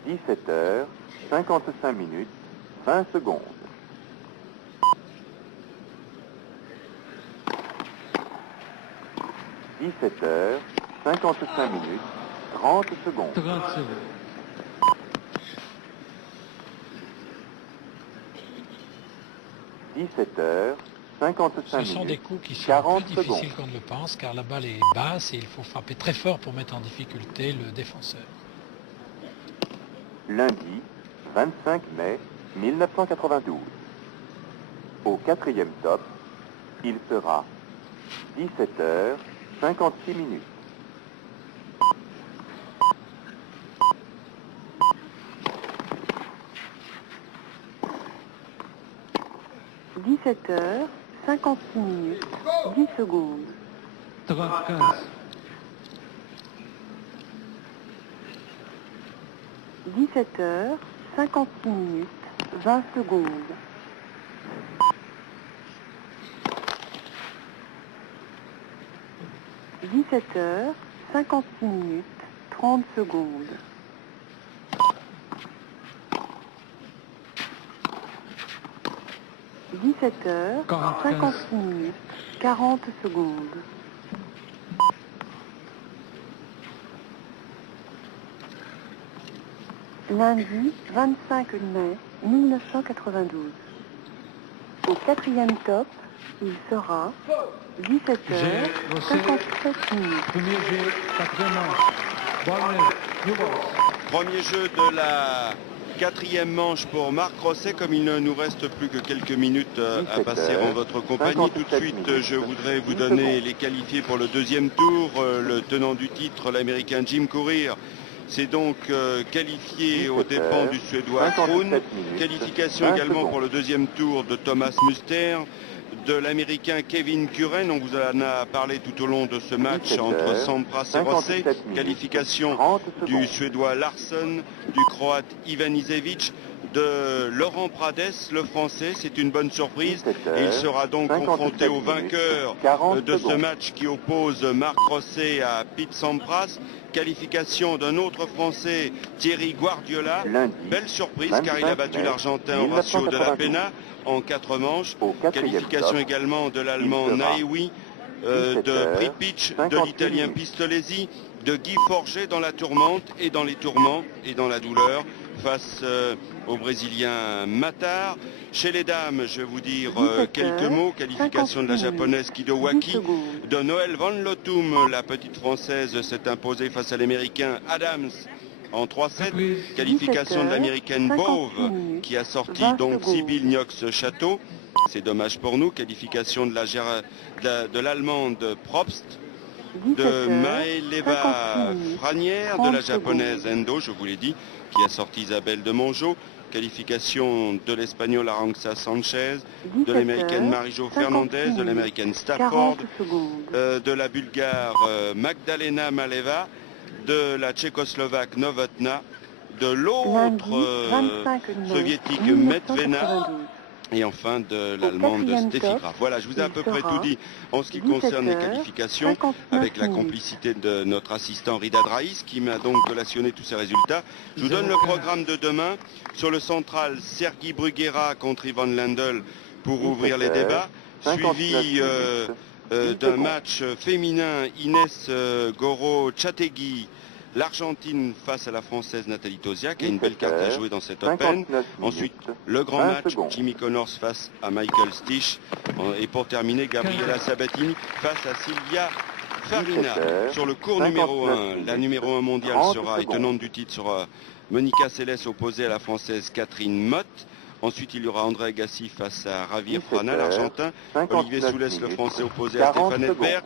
17 heures, 55 minutes, 20 secondes. 17 heures, 55 minutes, 30 secondes. 30 secondes. 17 heures, 55 Ce sont des minutes, coups qui sont 40 plus difficiles secondes. qu'on ne le pense, car la balle est basse et il faut frapper très fort pour mettre en difficulté le défenseur. Lundi, 25 mai 1992. Au 4e top, il sera 17 heures, 56 minutes. 17h, 56 minutes, 10 secondes. 35. 17h, 56 minutes, 20 secondes. 17h, 56 minutes, 30 secondes. 17h, 56 minutes, 40 secondes. Lundi 25 mai 1992. Au quatrième top, il sera 17h 57 minutes. Premier jeu, quatrième manche. Bonne New Balls. Premier jeu de la quatrième manche pour Marc Rosset, comme il ne nous reste plus que quelques minutes à passer en votre compagnie. Tout de suite, je voudrais vous donner les qualifiés pour le deuxième tour. Le tenant du titre, l'Américain Jim Courier, s'est donc qualifié aux dépens du Suédois Krohn. Qualification également pour le deuxième tour de Thomas Muster, de l'Américain Kevin Curran. On vous en a parlé tout au long de ce match entre Sampras et Rosset. Qualification du Suédois Larsson, du Croate Ivan Isevic, de Laurent Prades, le Français. C'est une bonne surprise. Et il sera donc confronté au vainqueur de ce match qui oppose Marc Rosset à Pete Sampras. Qualification d'un autre Français, Thierry Guardiola. Belle surprise car il a battu l'Argentin Horacio de la Pena en 4 manches. Qualification également de l'Allemand Naewi, de Pripitch, de l'Italien Pistolesi, de Guy Forget dans la tourmente et dans les tourments et dans la douleur face au Brésilien Matar. Chez les dames, je vais vous dire quelques mots. Qualification de la japonaise Kido Waki, de Noël Van Lotum, la petite française s'est imposée face à l'américain Adams en 3-7. Qualification de l'américaine Bove qui a sorti donc Sibyl Niox-Château. C'est dommage pour nous. Qualification de l'allemande Probst, de Maeleva Franière, de la japonaise Endo, je vous l'ai dit, qui a sorti Isabelle de Mongeau. Qualification de l'espagnol Arantxa Sanchez, de l'américaine Marie-Jo Fernandez, de l'américaine Stafford, de la bulgare Magdalena Maleva, de la tchécoslovaque Novotna, de l'autre soviétique Medvena, et enfin de l'allemande Steffi Graf. Voilà, je vous ai à peu près tout dit en ce qui concerne les qualifications, avec la complicité de notre assistant Rida Draïs qui m'a donc collationné tous ces résultats. Je vous donne le programme de demain. Sur le central, Sergi Bruguera contre Ivan Lendl pour ouvrir les débats, suivi d'un match féminin, Inès Goro-Chategui, l'Argentine face à la Française Nathalie Tauziat, qui a une belle carte à jouer dans cette Open. Ensuite, le grand match, Jimmy Connors face à Michael Stich. Et pour terminer, Gabriela Sabatini face à Silvia Farina. Sur le cours numéro 1, la numéro 1 mondiale sera, et tenante du titre, sera Monica Seles opposée à la Française Catherine Mott. Ensuite, il y aura André Agassi face à Javier Frana, l'Argentin. Olivier Soulès, le Français, opposé à Stéphane Edberg.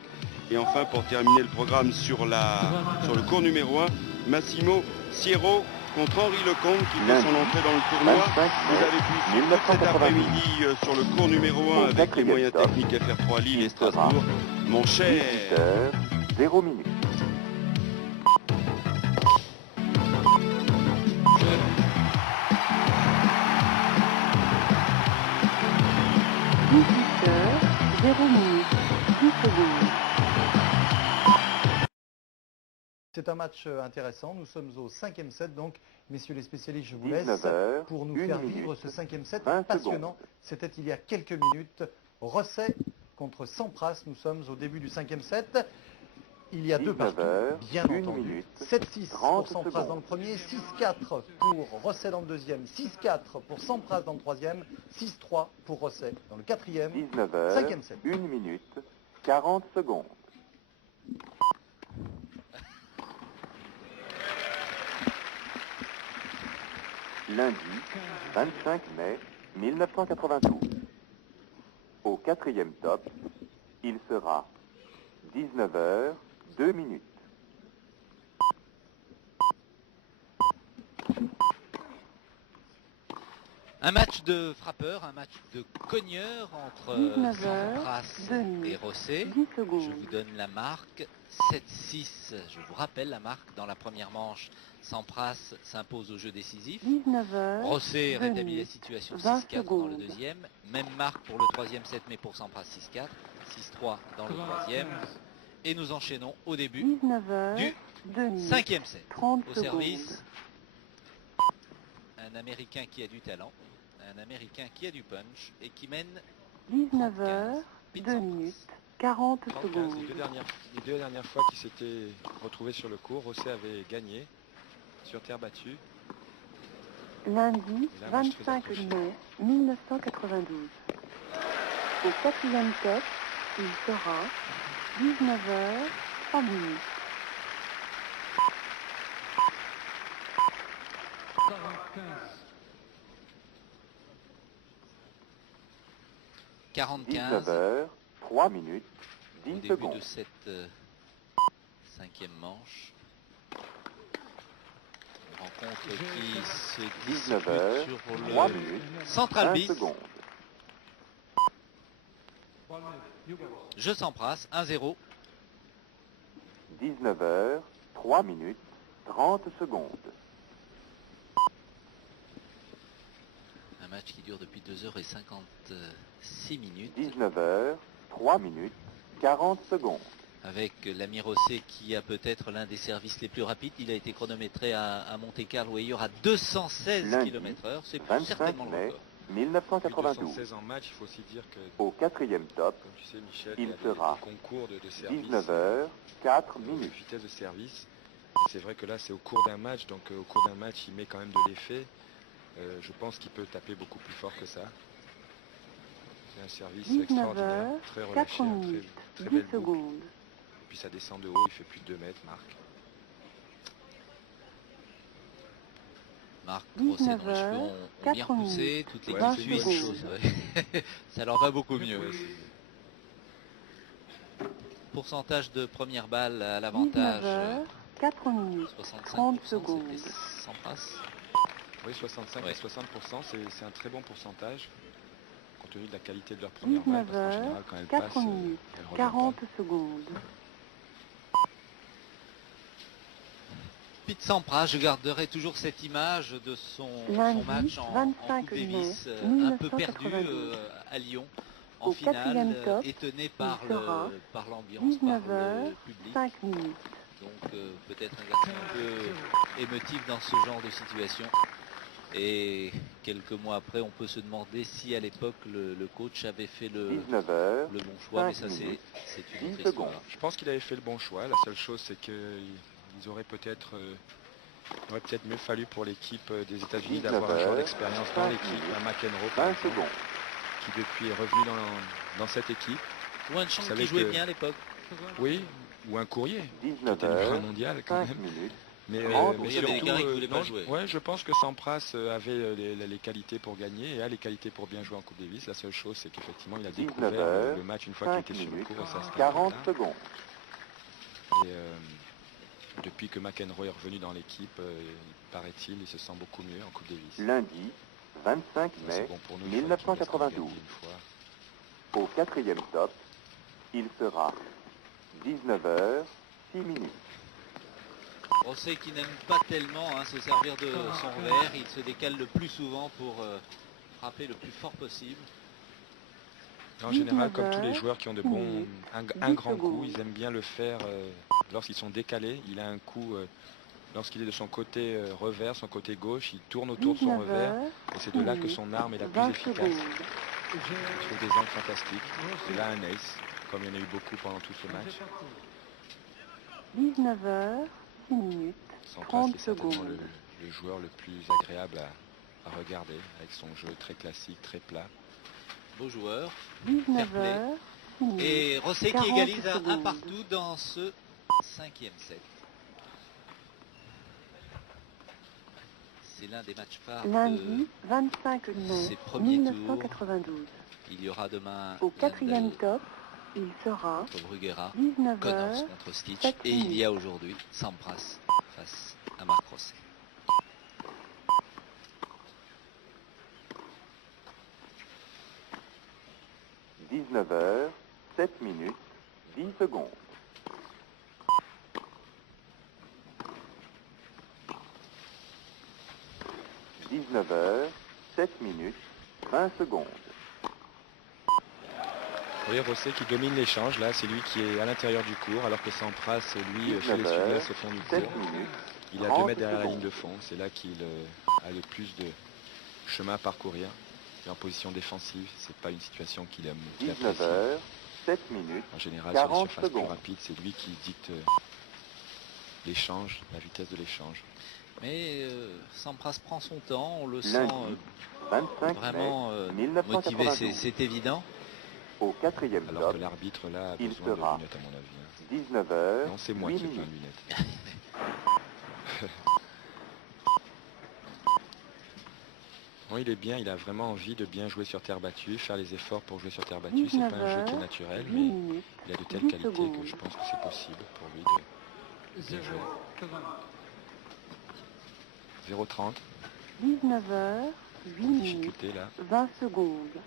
Et enfin, pour terminer le programme sur le cours numéro 1, Massimo Sierro contre Henri Lecomte qui fait son entrée dans le tournoi. Vous avez pu suivre cet après-midi sur le cours numéro 1 avec les moyens techniques FR3 Lille et Strasbourg. Mon cher... 0 minutes. C'est un match intéressant. Nous sommes au 5e set, donc messieurs les spécialistes, je vous laisse pour nous faire vivre ce 5e set passionnant. C'était il y a quelques minutes. Rosset contre Sampras. Nous sommes au début du 5e set. Il y a 2 parties, bien entendu. 7-6 pour Sampras dans le premier, 6-4 pour Rosset dans le deuxième, 6-4 pour Sampras dans le troisième, 6-3 pour Rosset dans le quatrième, 5e set. 1 minute, 40 secondes. Lundi 25 mai 1992. Au 4e top, il sera 19h, 2 minutes. Un match de frappeurs, un match de cogneurs entre 19h, Sampras et Rosset. 10 secondes. Je vous donne la marque 7-6. Je vous rappelle la marque dans la première manche. Sampras s'impose au jeu décisif. 19h, Rosset rétablit la situation 6-4 dans le deuxième. Même marque pour le troisième set, mais pour Sampras 6-4. 6-3 dans le troisième. Et nous enchaînons au début 19h, du cinquième set. 30 Au secondes. service, un Américain qui a du talent, un Américain qui a du punch et qui mène 19h, 2 minutes, 40 secondes. Les deux dernières fois qu'il s'était retrouvé sur le court, Rosset avait gagné sur terre battue. Lundi 25 mai 1992. Au quatrième top, il sera 19h, 3 minutes. 45. 19h, 3 minutes, Au 10 début secondes. de cette cinquième manche. Une rencontre qui se dispute 19h, sur 3 le minutes, Central 20 Bis. secondes. Je Sampras, 1-0. 19h, 3 minutes, 30 secondes. Un match qui dure depuis 2h56 minutes. 19h, 3 minutes, 40 secondes. Avec l'ami Rosset qui a peut-être l'un des services les plus rapides. Il a été chronométré à Monte-Carlo et il y aura 216 Lundi, km/h. C'est 25 certainement le mai record. 1992. 216 en match, il faut aussi dire que, Au quatrième top, comme tu sais Michel, il y a sera des concours de service. 19h, 4 de minutes. vitesse de service. Et c'est vrai que là c'est au cours d'un match, donc au cours d'un match il met quand même de l'effet. Je pense qu'il peut taper beaucoup plus fort que ça. C'est un service 19h, extraordinaire, très 4 relâché, minutes, très 10 belle boucle. secondes. Et puis ça descend de haut, il fait plus de 2 mètres, Marc. Marc Rosset dans les cheveux ont bien 4 repoussé. minutes, Toute 20 l'équipe suisse. secondes. Ouais. Ça leur va beaucoup mieux. Pourcentage de première balle à l'avantage. 19h, 4 minutes, 65%, 30 secondes. c'était Sampras. Oui, 65 Ouais. et 60%, c'est un très bon pourcentage. Compte tenu de la qualité de leur première balle, parce qu'en 19h, général, quand elles 4 passent, minutes, elles reviennent 40 pas. secondes. Pete Sampras, je garderai toujours cette image de son Lundi, match en 25 Coupe Davis, mai, un peu perdu 1992. à Lyon, en Au finale, quatrième top, étonné il par sera l'ambiance, par 19h, le public. 5 minutes. Donc peut-être un garçon un peu émotif dans ce genre de situation. Et quelques mois après, on peut se demander si à l'époque le coach avait fait le 19h, bon choix, mais 5 ça c'est minutes, une 10 autre secondes. histoire. Je pense qu'il avait fait le bon choix. La seule chose, c'est qu'ils auraient peut-être mieux fallu pour l'équipe des États-Unis d'avoir un joueur d'expérience dans l'équipe, un McEnroe, par 20 exemple, secondes. qui depuis est revenu dans cette équipe. Ou un champ Vous savez qui jouait que- bien à l'époque. Oui, ou un Courrier, qui était 19h, numéro 1 mondial quand 5 même. minutes. Mais, Trente mais Il y avait des surtout, gars qui voulaient pas jouer. ouais, je pense que Sampras avait les qualités pour gagner et a les qualités pour bien jouer en Coupe Davis. La seule chose, c'est qu'effectivement, il a découvert 19h, le match une fois qu'il 5 était sur le minutes, court. Et ça, c'était 40 important. secondes. Et depuis que McEnroe est revenu dans l'équipe, paraît-il, il se sent beaucoup mieux en Coupe Davis. Lundi, 25 Ça, mai c'est bon pour nous, il fallait qu'il nous laisse quand même 1992. gagner une fois. Au quatrième top, il sera 19h, 6 minutes. Rosset qui n'aime pas tellement se servir de son revers, il se décale le plus souvent pour frapper le plus fort possible. En général, comme tous les joueurs qui ont de bons, un grand coup, ils aiment bien le faire lorsqu'ils sont décalés. Il a un coup, lorsqu'il est de son côté revers, son côté gauche, il tourne autour de son revers. Et c'est de là que son arme est la plus efficace. Il trouve des angles fantastiques. Et là, un ace, comme il y en a eu beaucoup pendant tout ce match. 19h, 6 minutes, Sampras 30 est certainement secondes. le joueur le plus agréable à regarder, avec son jeu très classique, très plat. Beau joueur. 19h, 6 minutes, Et Rosset qui 40 égalise à un secondes. partout dans ce cinquième set. C'est l'un des matchs phares Lundi, 25 ses mai premiers 1992. Il y aura demain Au quatrième Lendl top, il sera contre Bruguera, 19h, Connors contre Stitch, 7 et il y minutes. a aujourd'hui Sampras face à Marc Rosset. 19h, 7 minutes, 10 secondes. 19h, 7 minutes, 20 secondes. Vous voyez Rosset qui domine l'échange, là c'est lui qui est à l'intérieur du cours, alors que Sampras, lui, fait les sud-glaces au fond du cours. Il est à 2 mètres derrière la ligne de fond, c'est là qu'il a le plus de chemin à parcourir. Il est en position défensive, c'est pas une situation qu'il apprécie. 19h, 7 minutes, en général, sur les surfaces plus rapides, c'est lui qui dicte l'échange, la vitesse de l'échange. Mais Sampras prend son temps, on le sent vraiment motivé, c'est évident. Au 4e alors que l'arbitre là a besoin de lunettes à mon avis. 19h. Non, c'est moi qui ai besoin de lunettes. Bon, il est bien, il a vraiment envie de bien jouer sur terre battue, faire les efforts pour jouer sur terre battue. C'est pas un jeu qui est naturel, mais il a de telles qualités que je pense que c'est possible pour lui de bien jouer. 0,30. 19h, 8 minutes, 20 secondes.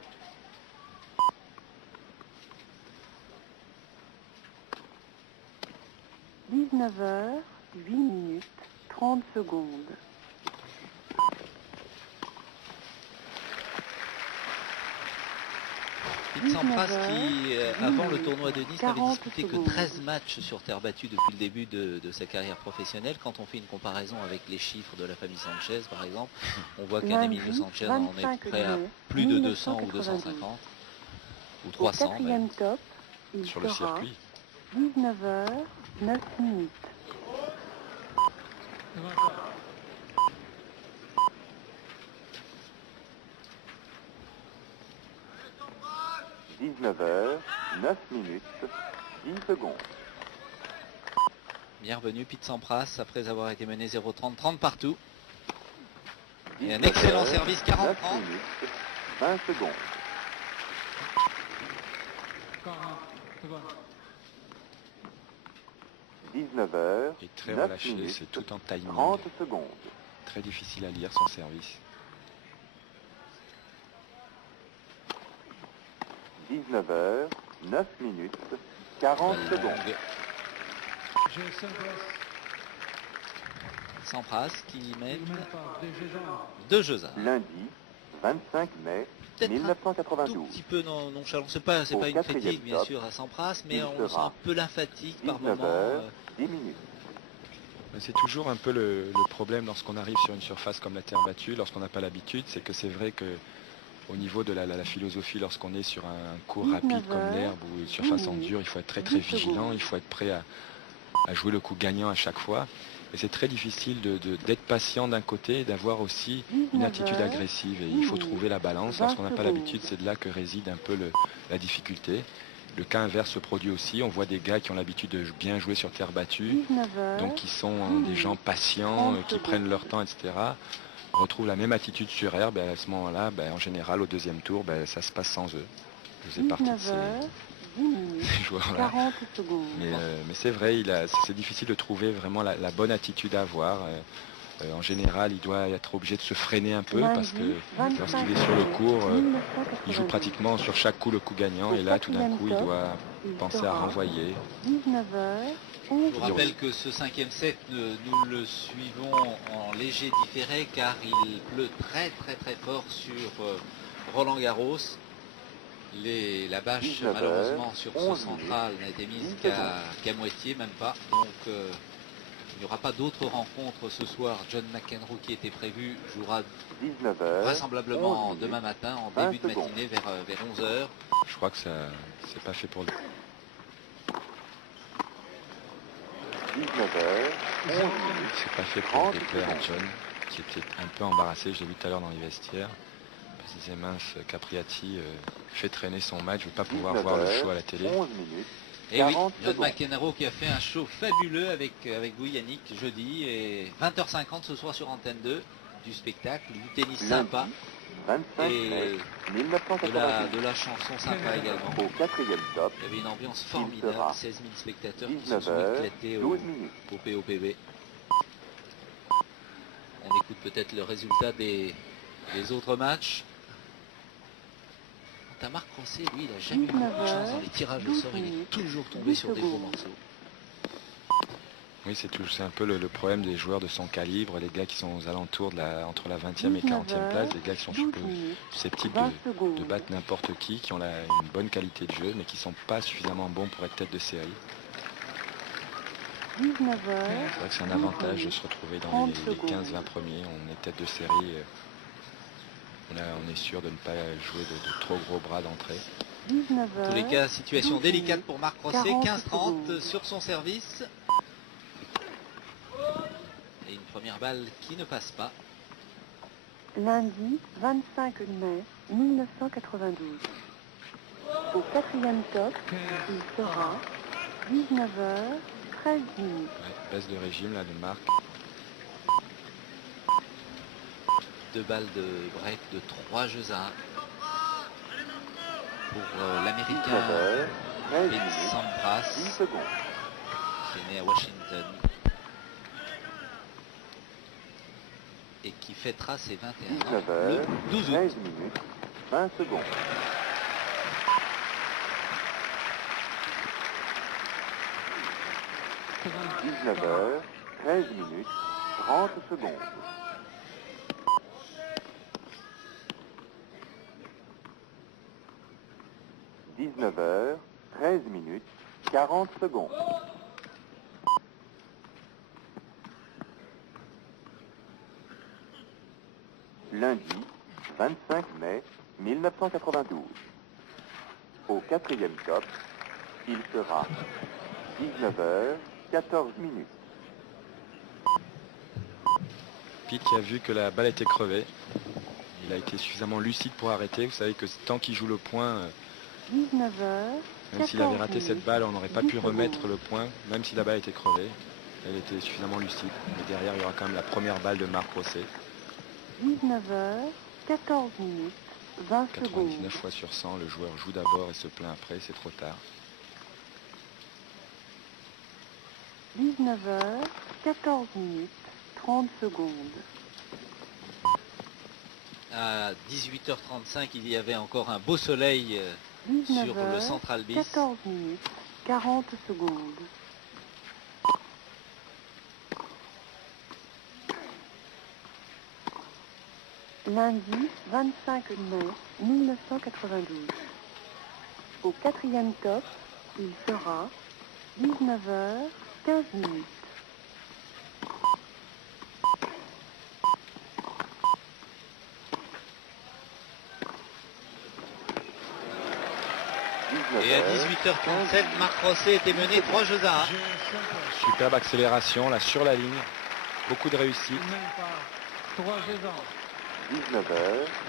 19h, 8 minutes, 30 secondes. Pete Sampras qui, avant le tournoi de Nice, n'avait disputé que 13 matchs sur terre battue depuis le début de sa carrière professionnelle. Quand on fait une comparaison avec les chiffres de la famille Sanchez, par exemple, on voit qu'un Emilio Sanchez en est prêt à plus de 200 ou 250 ou 300 même. Top, sur le circuit. 19h, 9 minutes. « 19h, 9 minutes, 10 secondes. » Bienvenue Pete Sampras après avoir été mené 0,30, 30 partout. Et un excellent service 40-30. 20 secondes. 19h, et très 9 relâché, minutes, c'est tout en timing. 30 secondes. Très difficile à lire son service. 19h, 9 minutes, 40 secondes. Sampras qui mène 2 jeux à. Lundi, 25 mai, 1992. Un tout petit peu nonchalant. C'est pas une critique bien sûr à Sampras, mais on sent un peu la fatigue par moment. 10 minutes. C'est toujours un peu le problème lorsqu'on arrive sur une surface comme la terre battue, lorsqu'on n'a pas l'habitude, c'est que c'est vrai que au niveau de la philosophie, lorsqu'on est sur un cours rapide comme l'herbe ou une surface en dur, il faut être très très vigilant, il faut être prêt à jouer le coup gagnant à chaque fois. Et c'est très difficile d'être patient d'un côté et d'avoir aussi une attitude agressive. Et il faut trouver la balance. Lorsqu'on n'a pas l'habitude, c'est de là que réside un peu la difficulté. Le cas inverse se produit aussi. On voit des gars qui ont l'habitude de bien jouer sur terre battue, donc qui sont des gens patients, qui prennent leur temps, etc. On retrouve la même attitude sur herbe, et à ce moment-là, en général, au deuxième tour, ça se passe sans eux. Je faisais partie de ces joueurs-là. Mais c'est vrai, c'est difficile de trouver vraiment la bonne attitude à avoir. En général, il doit être obligé de se freiner un peu parce que lorsqu'il est sur le cours, il joue pratiquement sur chaque coup le coup gagnant, et là, tout d'un coup, il doit penser à renvoyer. 19h. Je vous rappelle que ce 5e set, nous le suivons en léger différé car il pleut très très très fort sur Roland Garros. La bâche malheureusement sur ce central n'a été mise qu'à moitié, même pas. Donc il n'y aura pas d'autres rencontres ce soir. John McEnroe qui était prévu jouera vraisemblablement demain matin en début de matinée vers 11h. Je crois que ça c'est pas fait pour lui. 19h, c'est pas fait pour déplaire à John, qui était un peu embarrassé, je l'ai vu tout à l'heure dans les vestiaires. Parce qu'il disait mince, Capriati fait traîner son match, je ne veux pas pouvoir voir le show à la télé. Et oui, John McEnroe qui a fait un show fabuleux avec vous Yannick jeudi, et 20h50 ce soir sur Antenne 2, du spectacle, du tennis sympa. Et de la chanson sympa également. Au 4e top, il y avait une ambiance formidable, 16 000 spectateurs qui se sont éclatés au POPV. On écoute peut-être le résultat des autres matchs. Quant à Marc Rosset, lui, il n'a jamais eu de chance dans les tirages au sort. Il est toujours tombé sur des gros morceaux. Oui, c'est un peu le problème des joueurs de son calibre, les gars qui sont aux alentours entre la 20e et 40e place, des gars qui sont susceptibles de battre n'importe qui ont une bonne qualité de jeu, mais qui ne sont pas suffisamment bons pour être tête de série. C'est vrai que c'est un avantage de se retrouver dans les 15-20 premiers. On est tête de série, on est sûr de ne pas jouer de trop gros bras d'entrée. En tous les cas, situation délicate pour Marc Rosset, 15-30 sur son service. Et une première balle qui ne passe pas. Lundi 25 mai 1992. Au 4e top, il sera 19h13 minutes. Ouais, baisse de régime là de Marc. 2 balles de break de 3 jeux à 1 pour l'Américain Pete Sampras, qui est né à Washington et qui fêtera ses 21 ans le 12 août. 13 minutes, 20 secondes. « 19h, 13 minutes, 30 secondes. » 19h, 13 minutes, 40 secondes. Lundi 25 mai 1992. Au 4e top, il sera 19h, 14 minutes. Pete qui a vu que la balle était crevée. Il a été suffisamment lucide pour arrêter. Vous savez que tant qu'il joue le point, 19h, même s'il avait raté cette balle, on n'aurait pas pu remettre le point, même si la balle était crevée. Elle était suffisamment lucide. Mais derrière, il y aura quand même la première balle de Marc Rosset. 19h, 14 minutes, 20 secondes. 99 fois sur 100, le joueur joue d'abord et se plaint après, c'est trop tard. 19h, 14 minutes, 30 secondes. À 18h35, il y avait encore un beau soleil sur le Central Bis. 14 minutes, 40 secondes. Lundi 25 mai 1992. Au 4e top, il sera 19h, 15 minutes. Et à 18h37, Marc Rosset était mené 3 jeux à 1. Superbe accélération là sur la ligne. Beaucoup de réussite. 19h,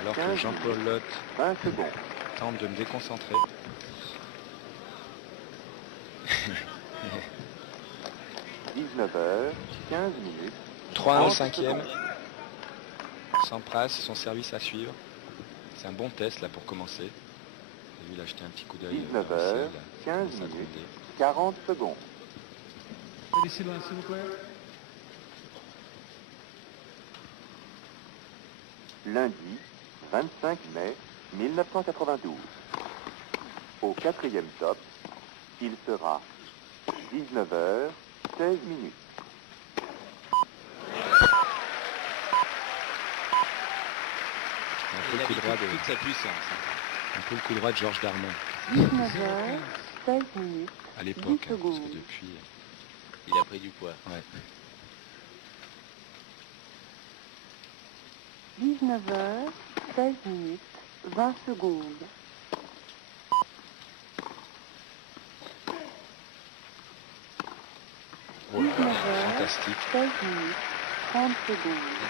alors que Jean-Paul Lotte 20 secondes. tente de me déconcentrer. 19h, 15 minutes. 3 au 5e. Sampras, son service à suivre. C'est un bon test là pour commencer. Et lui, il a jeté un petit coup d'œil. 19h, 15 minutes, 40 secondes. S'il vous plaît. Lundi 25 mai 1992. Au 4e top, il sera 19h, 16 minutes. Un peu le coup droit de toute sa puissance. Un peu le coup droit de Georges Darmon. 19h, 16 minutes. À l'époque, hein, parce que depuis. Il a pris du poids. Ouais. 19h, 16 minutes, 20 secondes. Fantastique. 16 minutes, 30 secondes.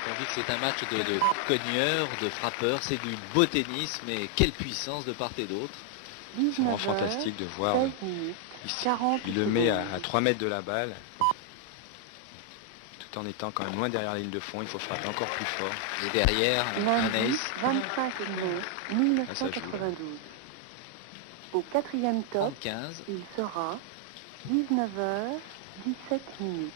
On dit que c'est un match de cogneurs, de frappeurs, c'est du beau tennis, mais quelle puissance de part et d'autre. C'est vraiment fantastique de voir. Il le met à 3 mètres de la balle. En étant quand même loin derrière la ligne de fond, il faut frapper encore plus fort. Et derrière, un ace. 25 mai 1992. Au 4e top, 15. il sera 19h, 17 minutes.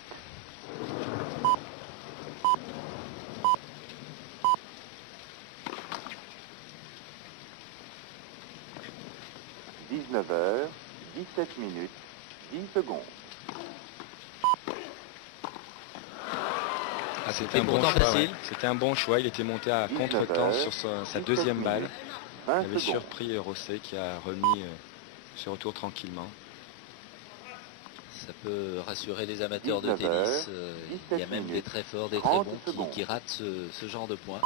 17 minutes, 10 secondes. Ah, c'était un bon choix. Ouais. C'était un bon choix. Il était monté à contre-temps sur sa deuxième balle. Il avait surpris Rosset qui a remis ce retour tranquillement. Ça peut rassurer les amateurs de tennis. Il y a même des très forts, des très bons qui ratent ce genre de points.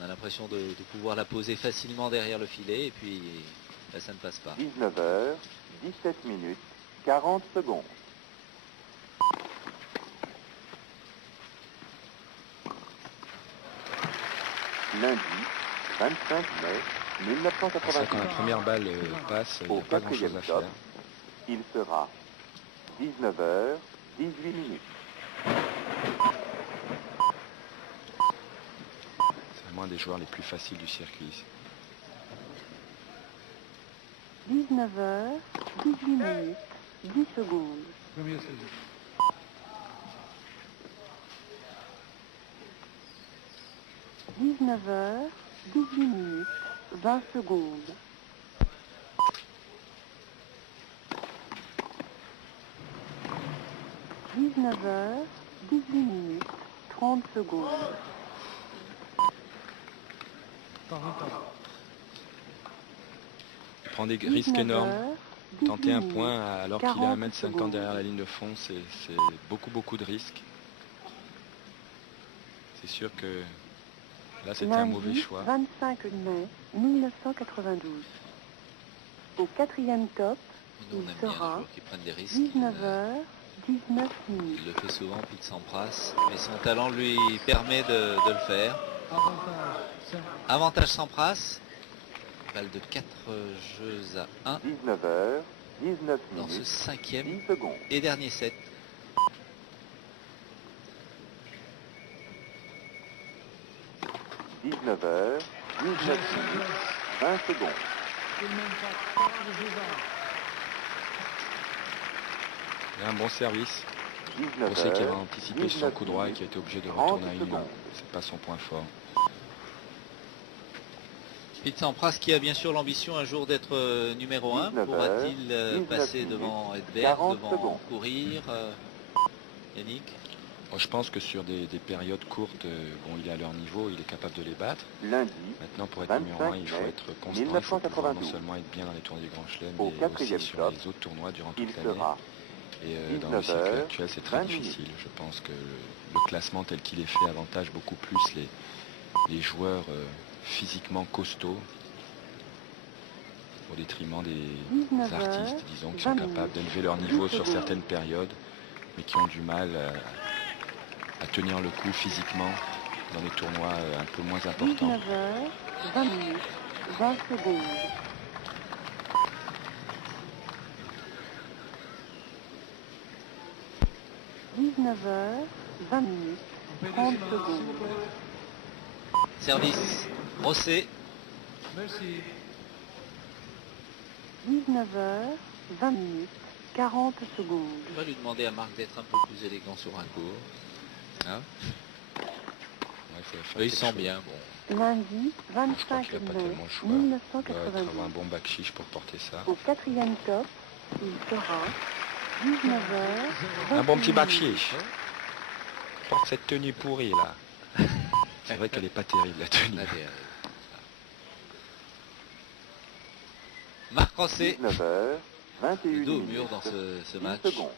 On a l'impression de pouvoir la poser facilement derrière le filet et puis là, ça ne passe pas. 19h, 17 minutes, 40 secondes. Lundi, 25 mai 1986. Quand la première balle passe, il n'y a pas grand-chose à faire. Il sera 19h, 18 minutes. C'est vraiment un des joueurs les plus faciles du circuit ici. 19h, 18 minutes, 10 secondes. Premier saisi. 19h, 18 minutes, 20 secondes. 19h, 18 minutes, 30 secondes. Il prend des risques énormes. Tenter un point alors qu'il a 1,50 m derrière la ligne de fond, c'est beaucoup de risques. C'est sûr que là, c'était un mauvais choix. 25 mai 1992. Au quatrième top, il sera 19h, 19 minutes. Il le fait souvent, Pete Sampras, mais son talent lui permet de le faire. Avantage Sampras. Balle de 4 jeux à 1. 19h, 19 dans minutes, ce cinquième 10 secondes. et dernier set. 19h, 19 minutes, 20 secondes. Il a un bon service. On sait qu'il avait anticipé sur son coup droit et qu'il a été obligé de retourner à une main. C'est pas son point fort. Pete Sampras qui a bien sûr l'ambition un jour d'être numéro 1. Pourra-t-il passer devant Edberg, devant courir Yannick? Bon, je pense que sur des périodes courtes, bon, il est à leur niveau, il est capable de les battre. Lundi, maintenant, pour être numéro 1, il faut être constant. Il faut pouvoir non seulement être bien dans les tournois du Grand Chelem, mais aussi sur les autres tournois durant toute l'année. Et dans le circuit actuel, c'est très difficile. Je pense que le classement tel qu'il est fait avantage beaucoup plus les joueurs physiquement costauds au détriment des artistes, disons, qui sont capables d'élever leur niveau sur certaines périodes, mais qui ont du mal à tenir le coup physiquement dans des tournois un peu moins importants. 19h, 20 minutes, 20 secondes. « 19h, 20 minutes, 30 secondes. » Service, Rosset. Merci. 19h, 20 minutes, 40 secondes. On va lui demander à Marc d'être un peu plus élégant sur un court. Hein il sent bien. Bon. Lundi, 25 mai 1992. Un bon back chiche pour porter ça. Au quatrième top, il sera 19h. Un bon petit back chiche. Porte cette tenue pourrie là. C'est vrai qu'elle n'est pas terrible la tenue. Marc Rosset. 19h, 21 dos au mur dans ce match. Secondes.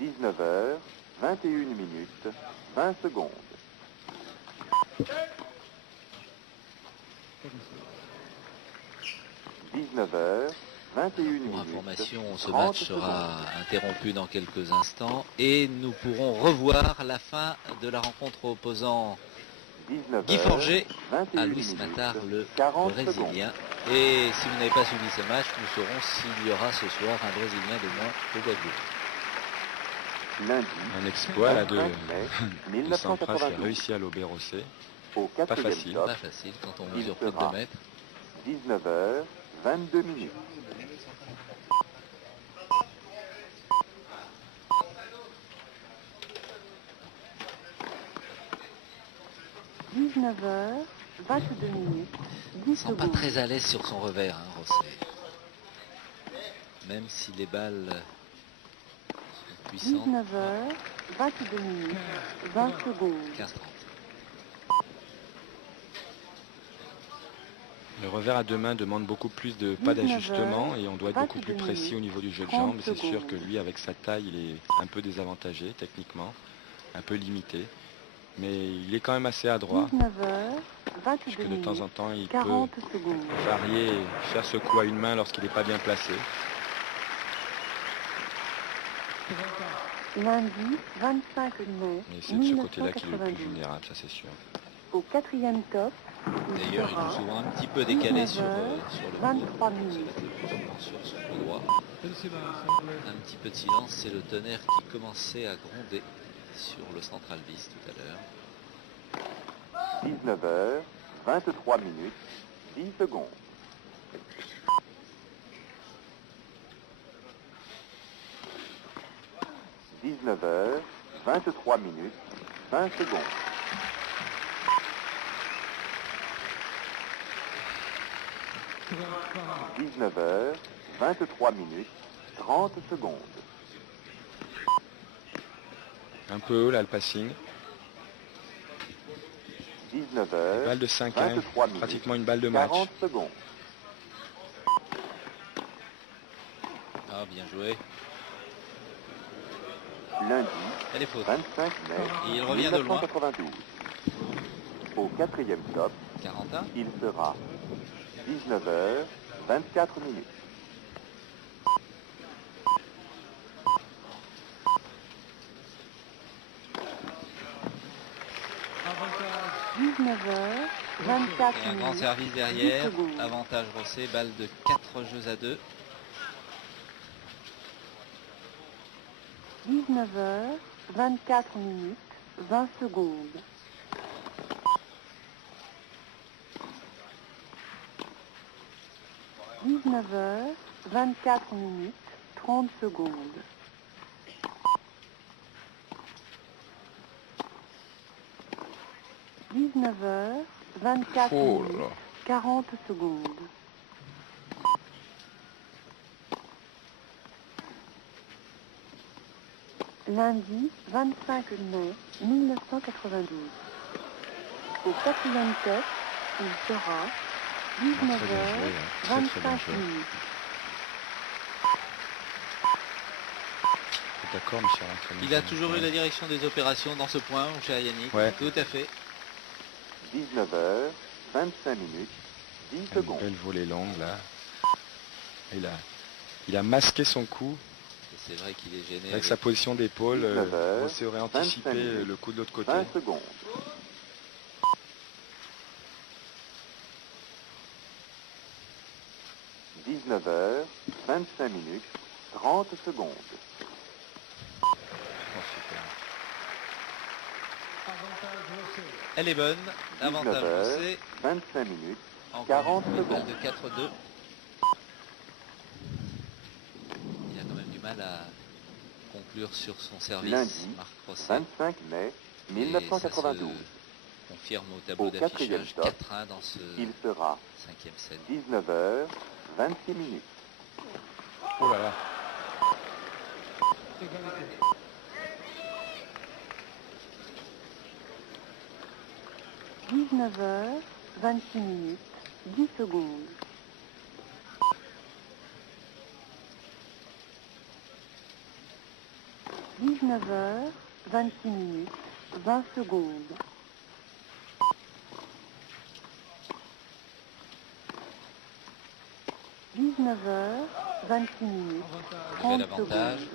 « 19h, 21 minutes, 20 secondes. » 19h, 21 minutes. Pour information, ce match sera interrompu dans quelques instants et nous pourrons revoir la fin de la rencontre opposant Guy Forget à Luis Matar, le Brésilien. Et si vous n'avez pas suivi ce match, nous saurons s'il y aura ce soir un Brésilien de moins au Guadeloupe. Lundi, un exploit là de Sampras qui a réussi à lober Rosset. Pas facile. Pas facile quand on mesure plus de 2 mètres. 19h, 22 minutes. « 19h, 22 minutes, 10 Il ne sent pas secondes. très à l'aise sur son revers, hein, Rosset. Même si les balles sont puissantes. 19h, 22 minutes, 20 secondes. 15-30. Le revers à deux mains demande beaucoup plus de pas d'ajustement et on doit être beaucoup plus précis au niveau du jeu de jambes. C'est sûr que lui, avec sa taille, il est un peu désavantagé techniquement, un peu limité. Mais il est quand même assez adroit. 19h, 22 Puisque de minutes, temps en temps, il 40 peut secondes. varier et faire ce coup à une main lorsqu'il n'est pas bien placé. Lundi, 25 mai, Et c'est de ce côté-là qu'il est le plus 1992. vulnérable, ça c'est sûr. Au 4e top, D'ailleurs, il joue souvent un petit peu décalé sur le 23 coup. minutes. Sur son coup droit. Un petit peu de silence, c'est le tonnerre qui commençait à gronder sur le central bis tout à l'heure. 19h, 23 minutes, 10 secondes. « 19h, 23 minutes, 20 secondes. » 19h, 23 minutes, 30 secondes. Un peu haut là le passing. 19h, Balle de 5 23 minutes, pratiquement une balle de match. 40 secondes. Ah, bien joué. Lundi, Elle est fausse. 25 mai, Et il revient de loin. 1992. Au 4e top, 41. il sera 19h, 24 minutes. Avantage 19h, 24 Et un minutes. grand service 10 derrière. secondes. Avantage Rosset, balle de 4 jeux à 2. 19h, 24 minutes, 20 secondes. 19h, 24 minutes, 30 secondes. 19h, 24 minutes, 40 secondes. Lundi 25 mai 1992. Au 4e test, il sera 19h 25 minutes. D'accord, monsieur Rentroni. Il a toujours eu la direction des opérations dans ce point, mon cher Yannick. Ouais. Tout à fait. 19h, 25 minutes, 10 secondes. Une belle volée longue là. Il a masqué son coup. C'est vrai qu'il est gêné. Avec sa position d'épaule, 19h, Rosset aurait anticipé 25 minutes, le coup de l'autre côté. 20 secondes. 19h, 25 minutes, 30 secondes. Elle est bonne. Avantage 19h, Rosset. 25 minutes, Encore 40 une balle secondes. de 4-2. Il a quand même du mal à conclure sur son service, Lundi, Marc Rosset. 25 mai, 1992. Et ça se confirme au tableau Au 4e d'affichage top, 4-1 dans ce il sera 5e set. 19h, 26 minutes. Oh là là. Égalité. 19h, 26 minutes, 10 secondes. 19h, 26 minutes, 20 secondes. 19h, 26 minutes, Nouvel 30 avantage. secondes.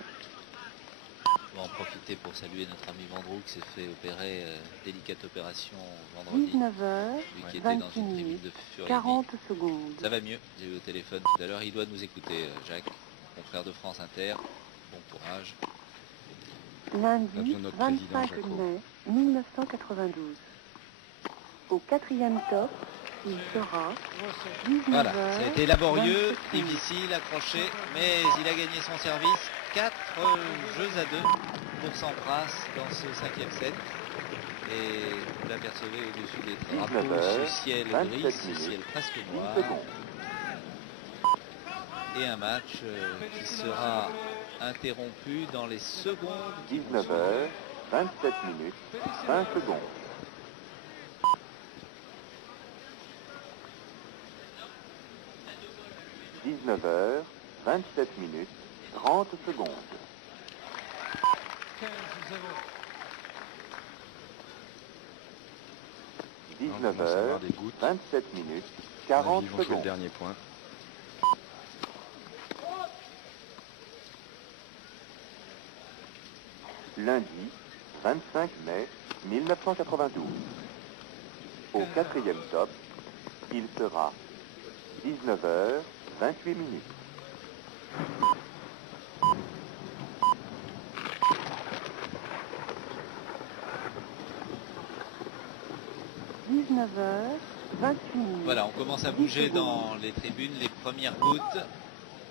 On va en profiter pour saluer notre ami Vendroux qui s'est fait opérer, délicate opération vendredi. 19h, Lui qui était dans 26 une tribune minutes, de Furiani. 40 secondes. Ça va mieux, j'ai eu au téléphone tout à l'heure. Il doit nous écouter, Jacques, confrère de France Inter. Bon courage. Lundi Avions notre président, 25 Jaco. mai 1992. Au 4e top, il sera 19h. Voilà, ça a été laborieux, 26 minutes. difficile, accroché, mais il a gagné son service. 4 jeux à 2 pour Sampras dans ce 5e set. Et vous l'apercevez au-dessus des drapeaux, ce ciel gris, ce ciel presque noir. Et un match qui sera interrompu dans les secondes. 19h, 27 minutes, 20 secondes. 19h, 27 minutes, 30 secondes. 19h, 27 minutes, 40 ils vont jouer le secondes. dernier point. Lundi, 25 mai 1992. Au 4e top, il sera 19h, 28 minutes. Voilà, on commence à bouger dans les tribunes, les premières gouttes.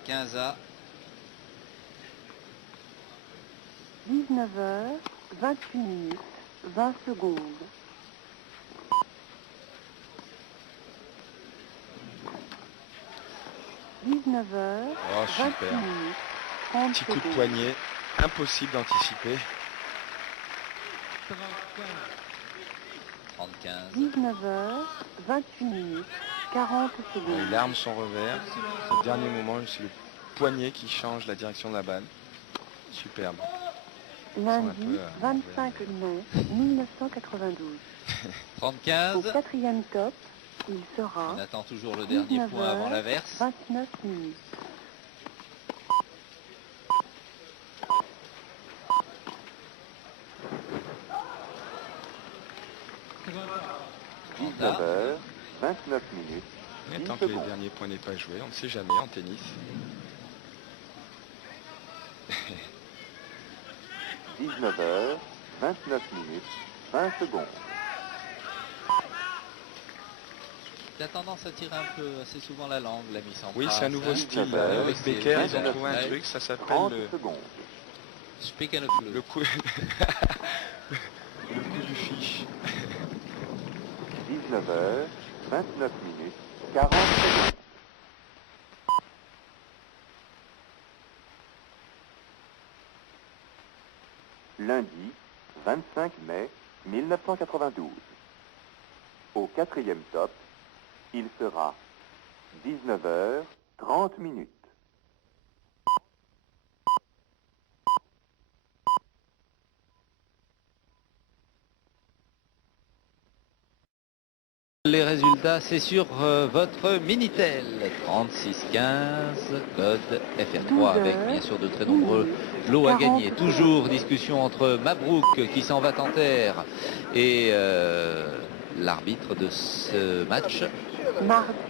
15A. 19h, 28 minutes, 20 secondes. 19h, Oh, super. 28 minutes, 30 Petit coup de secondes. poignet, impossible d'anticiper. 35. 19h, 28 minutes, 40 secondes. Il arme son revers. Au dernier moment, c'est le poignet qui change la direction de la balle. Superbe. Lundi, 25 mai 1992. 35. Au 4e top, il sera On attend toujours le dernier point avant l'averse. 29 minutes. – 19h, 29 minutes. Mais 10 tant que les secondes. derniers points n'est pas joué, on ne sait jamais en tennis. 19h, 29 minutes, 20 secondes. Il a tendance à tirer un peu assez souvent la langue, l'ami Sampras. Oui, c'est un nouveau hein. style. Avec c'est- Becker, ils ont voilà. trouvé un Ouais. truc, ça s'appelle 30 le, secondes. Speak and a le coup... le coup du fiche. 19h, 29 minutes, 40 secondes. Lundi, 25 mai 1992. Au 4e top, il sera 19h, 30 minutes. Les résultats, c'est sur votre Minitel 3615, code FR3, avec bien sûr de très nombreux lots à gagner. Toujours discussion entre Mabrouk qui s'en va en terre et l'arbitre de ce match.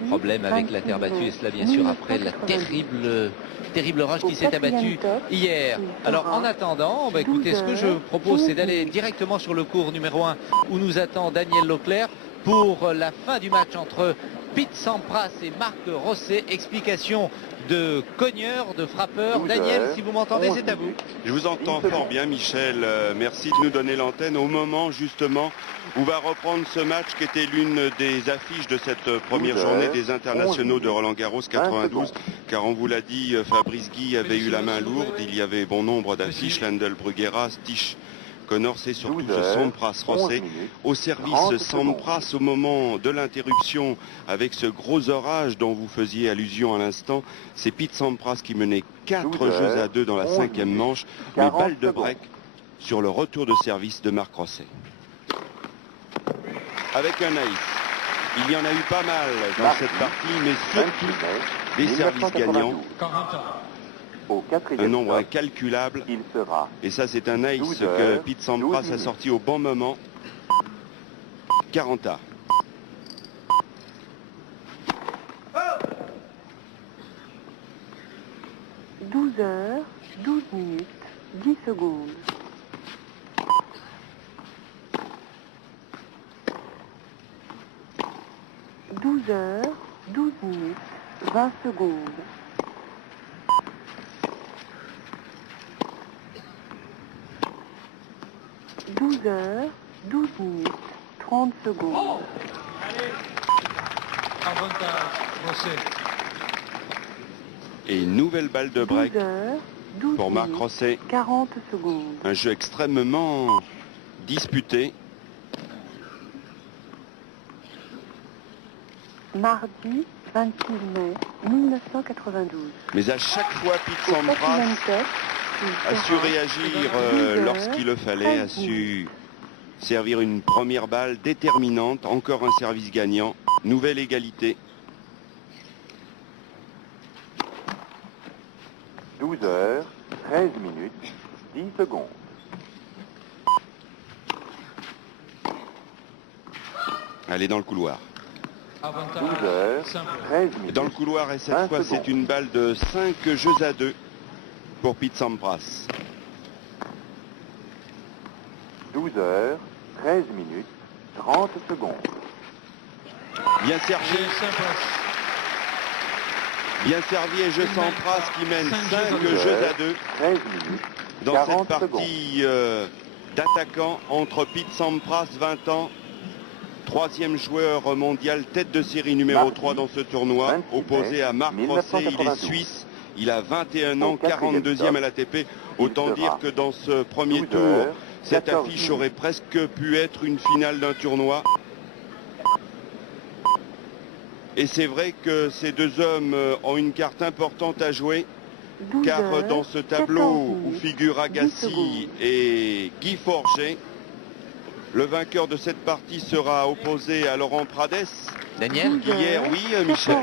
Problème avec la terre battue, et cela bien sûr après la terrible orage qui s'est abattu hier. Alors en attendant, écoutez, ce que je propose, c'est d'aller directement sur le court numéro 1 où nous attend Daniel Leclerc pour la fin du match entre Pete Sampras et Marc Rosset. Explication de cogneur, de frappeur. Daniel, si vous m'entendez, c'est à vous. Je vous entends fort bien, Michel. Merci de nous donner l'antenne au moment justement où va reprendre ce match qui était l'une des affiches de cette première journée des internationaux de Roland-Garros 92. Car on vous l'a dit, Fabrice Guy avait eu la main lourde. Il y avait bon nombre d'affiches. Lendl Brugueras, Tish Connors et surtout ce Sampras Rosset au service. Sampras au moment de l'interruption avec ce gros orage dont vous faisiez allusion à l'instant. C'est Pete Sampras qui menait 4 jeux à 2 dans la 5e manche, mais balle de break sur le retour de service de Marc Rosset. Avec un ace. Il y en a eu pas mal dans cette partie, mais surtout des services gagnants. Un nombre incalculable. Il sera. Et ça, c'est un ace que Pete Sampras a sorti au bon moment. 40 A. – 12h, 12 minutes, 10 secondes. 12h, 12 minutes, 20 secondes. 12h, 12 minutes, 30 secondes. Avantage, Rosset. Et une nouvelle balle de break 12h, 12 pour Marc minutes, Rosset. 40 secondes. Un jeu extrêmement disputé. Mardi 26 mai 1992. Mais à chaque fois, Pete Sampras a su réagir lorsqu'il le fallait, a su servir une première balle déterminante, encore un service gagnant, nouvelle égalité. 12h, 13 minutes, 10 secondes. Allez dans le couloir. 12h, 13 minutes. Dans le couloir, et cette fois, c'est une balle de 5 jeux à 2 pour Pete Sampras. 12h, 13 minutes, 30 secondes. Bien servi. Bien servi et jeu Sampras qui mène 5 jeux à 2 dans cette partie d'attaquant entre Pete Sampras, 20 ans, troisième joueur mondial, tête de série numéro 3 dans ce tournoi, opposé à Marc Rosset. Il est suisse, il a 21 ans, 42e à l'ATP. Autant dire que dans ce premier tour, cette affiche aurait presque pu être une finale d'un tournoi. Et c'est vrai que ces deux hommes ont une carte importante à jouer, car dans ce tableau où figurent Agassi et Guy Forget, le vainqueur de cette partie sera opposé à Laurent Prades. Daniel Hier, oui, Michel.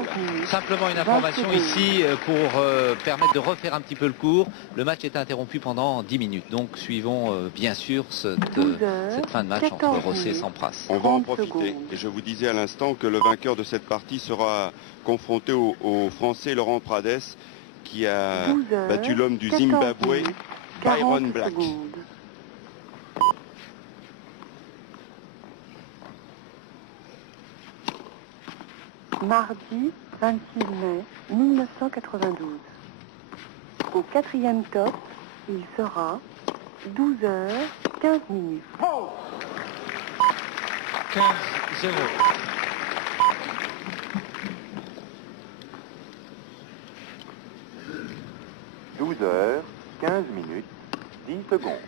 Simplement une information ici pour permettre de refaire un petit peu le cours. Le match est interrompu pendant 10 minutes. Donc suivons bien sûr cette fin de match entre Rosset et Sampras. On va en profiter. Et je vous disais à l'instant que le vainqueur de cette partie sera confronté au Français Laurent Prades, qui a battu l'homme du Zimbabwe, Byron Black. Mardi 26 mai 1992. Au quatrième top, il sera 12h 15 minutes. 15-0. « 12h, 15 minutes, 10 secondes.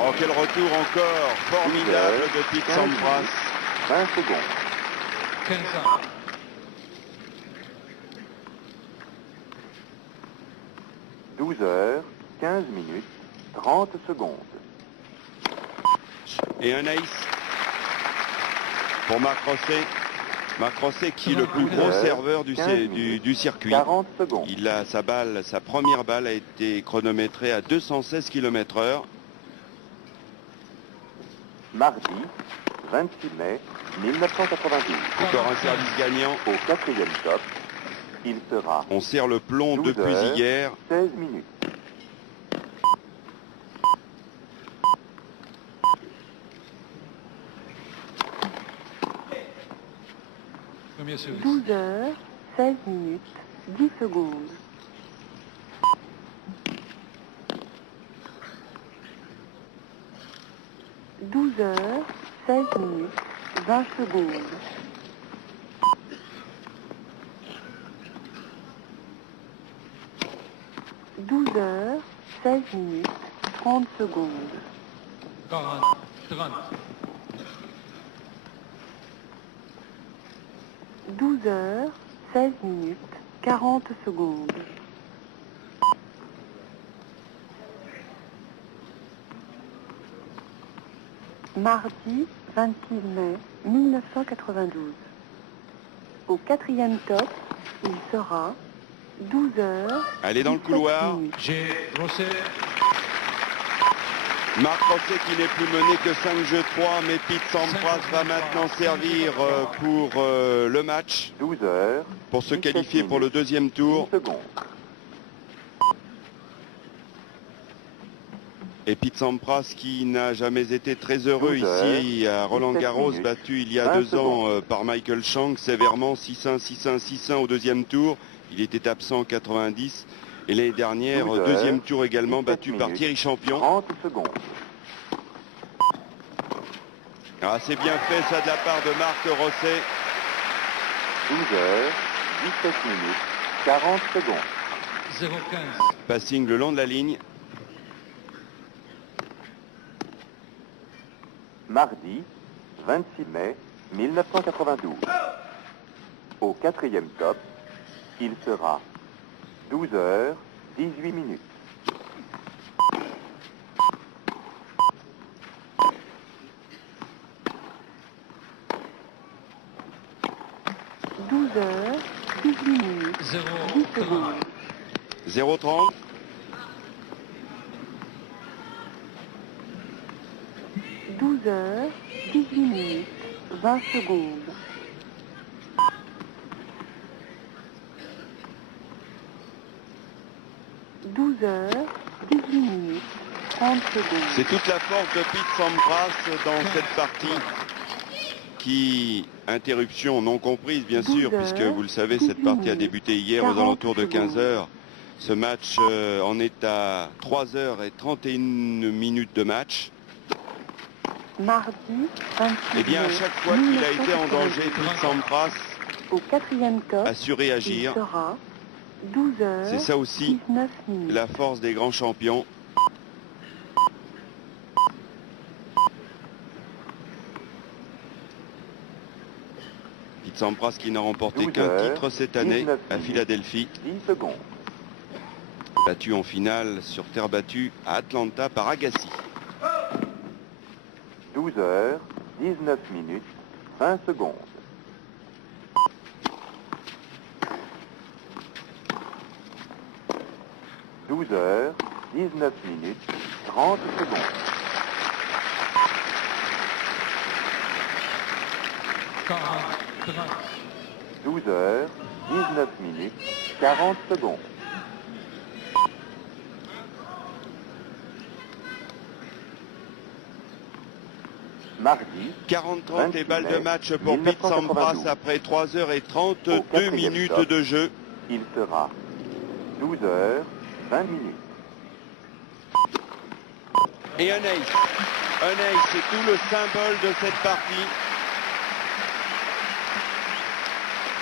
Oh, quel retour encore formidable de Pete Sampras. 20 secondes. 15 12h, 15 minutes, 30 secondes. Et un ace pour Marc Rosset. Marc Rosset qui est le plus gros serveur du circuit. 40 secondes. Il a sa balle, sa première balle a été chronométrée à 216 km/h. Mardi 26 mai 1992. Encore un service gagnant. Au quatrième top, il sera... On serre le plomb depuis hier. 16 minutes. « 12h, 16 minutes, 10 secondes. » 12h, 16 minutes, 20 secondes. 12h, 16 minutes, 30 secondes. 12h, 16 minutes, 40 secondes. Mardi 26 mai 1992. Au quatrième top, il sera 12h. Allez dans le couloir. J'ai Rosset. Marc Rosset qui n'est plus mené que 5 jeux 3, mais Pete Sampras va maintenant servir pour le match. 12h. Pour se qualifier pour le deuxième tour. Et Pete Sampras qui n'a jamais été très heureux ici à Roland-Garros, battu il y a 2 ans par Michael Chang sévèrement 6-1, 6-1, 6-1 au deuxième tour. Il était absent en 90 Et l'année dernière, deuxième tour également, battu par Thierry Champion. 30 secondes. Ah, c'est bien fait ça de la part de Marc Rosset. 12 heures, 17 minutes, 40 secondes. 0,15. Passing le long de la ligne. Mardi, 26 mai 1992. Au quatrième top, il sera 12 heures, 18 minutes. heures, 18 minutes, 10 secondes. 0,30. 12 heures, 18 minutes, 20 secondes. 12 heures, 18 minutes, 30 secondes. C'est toute la force de Pete Sampras dans cette partie. Qui, interruption non comprise bien sûr, puisque vous le savez, cette partie a débuté hier aux alentours de 15 heures. Ce match en est à 3 heures et 31 minutes de match. Mardi, 26 Eh bien, à chaque fois qu'il a été en danger, Pete Sampras au quatrième top, a su réagir. sera 12 heures, c'est ça aussi 19 minutes. La force des grands champions. Pete Sampras qui n'a remporté qu'un titre cette année à Philadelphie. 10 secondes. Battu en finale sur terre battue à Atlanta par Agassi. 12 heures, 19 minutes, 20 secondes. « 12 heures, 19 minutes, 30 secondes. » 12 heures, 19 minutes, 40 secondes. Mardi, 40-30 et balle de match pour Pete Sampras après 3 heures et 32 minutes top, de jeu. Il sera 12 heures, 20 minutes. Et un ace. Un ace, c'est tout le symbole de cette partie.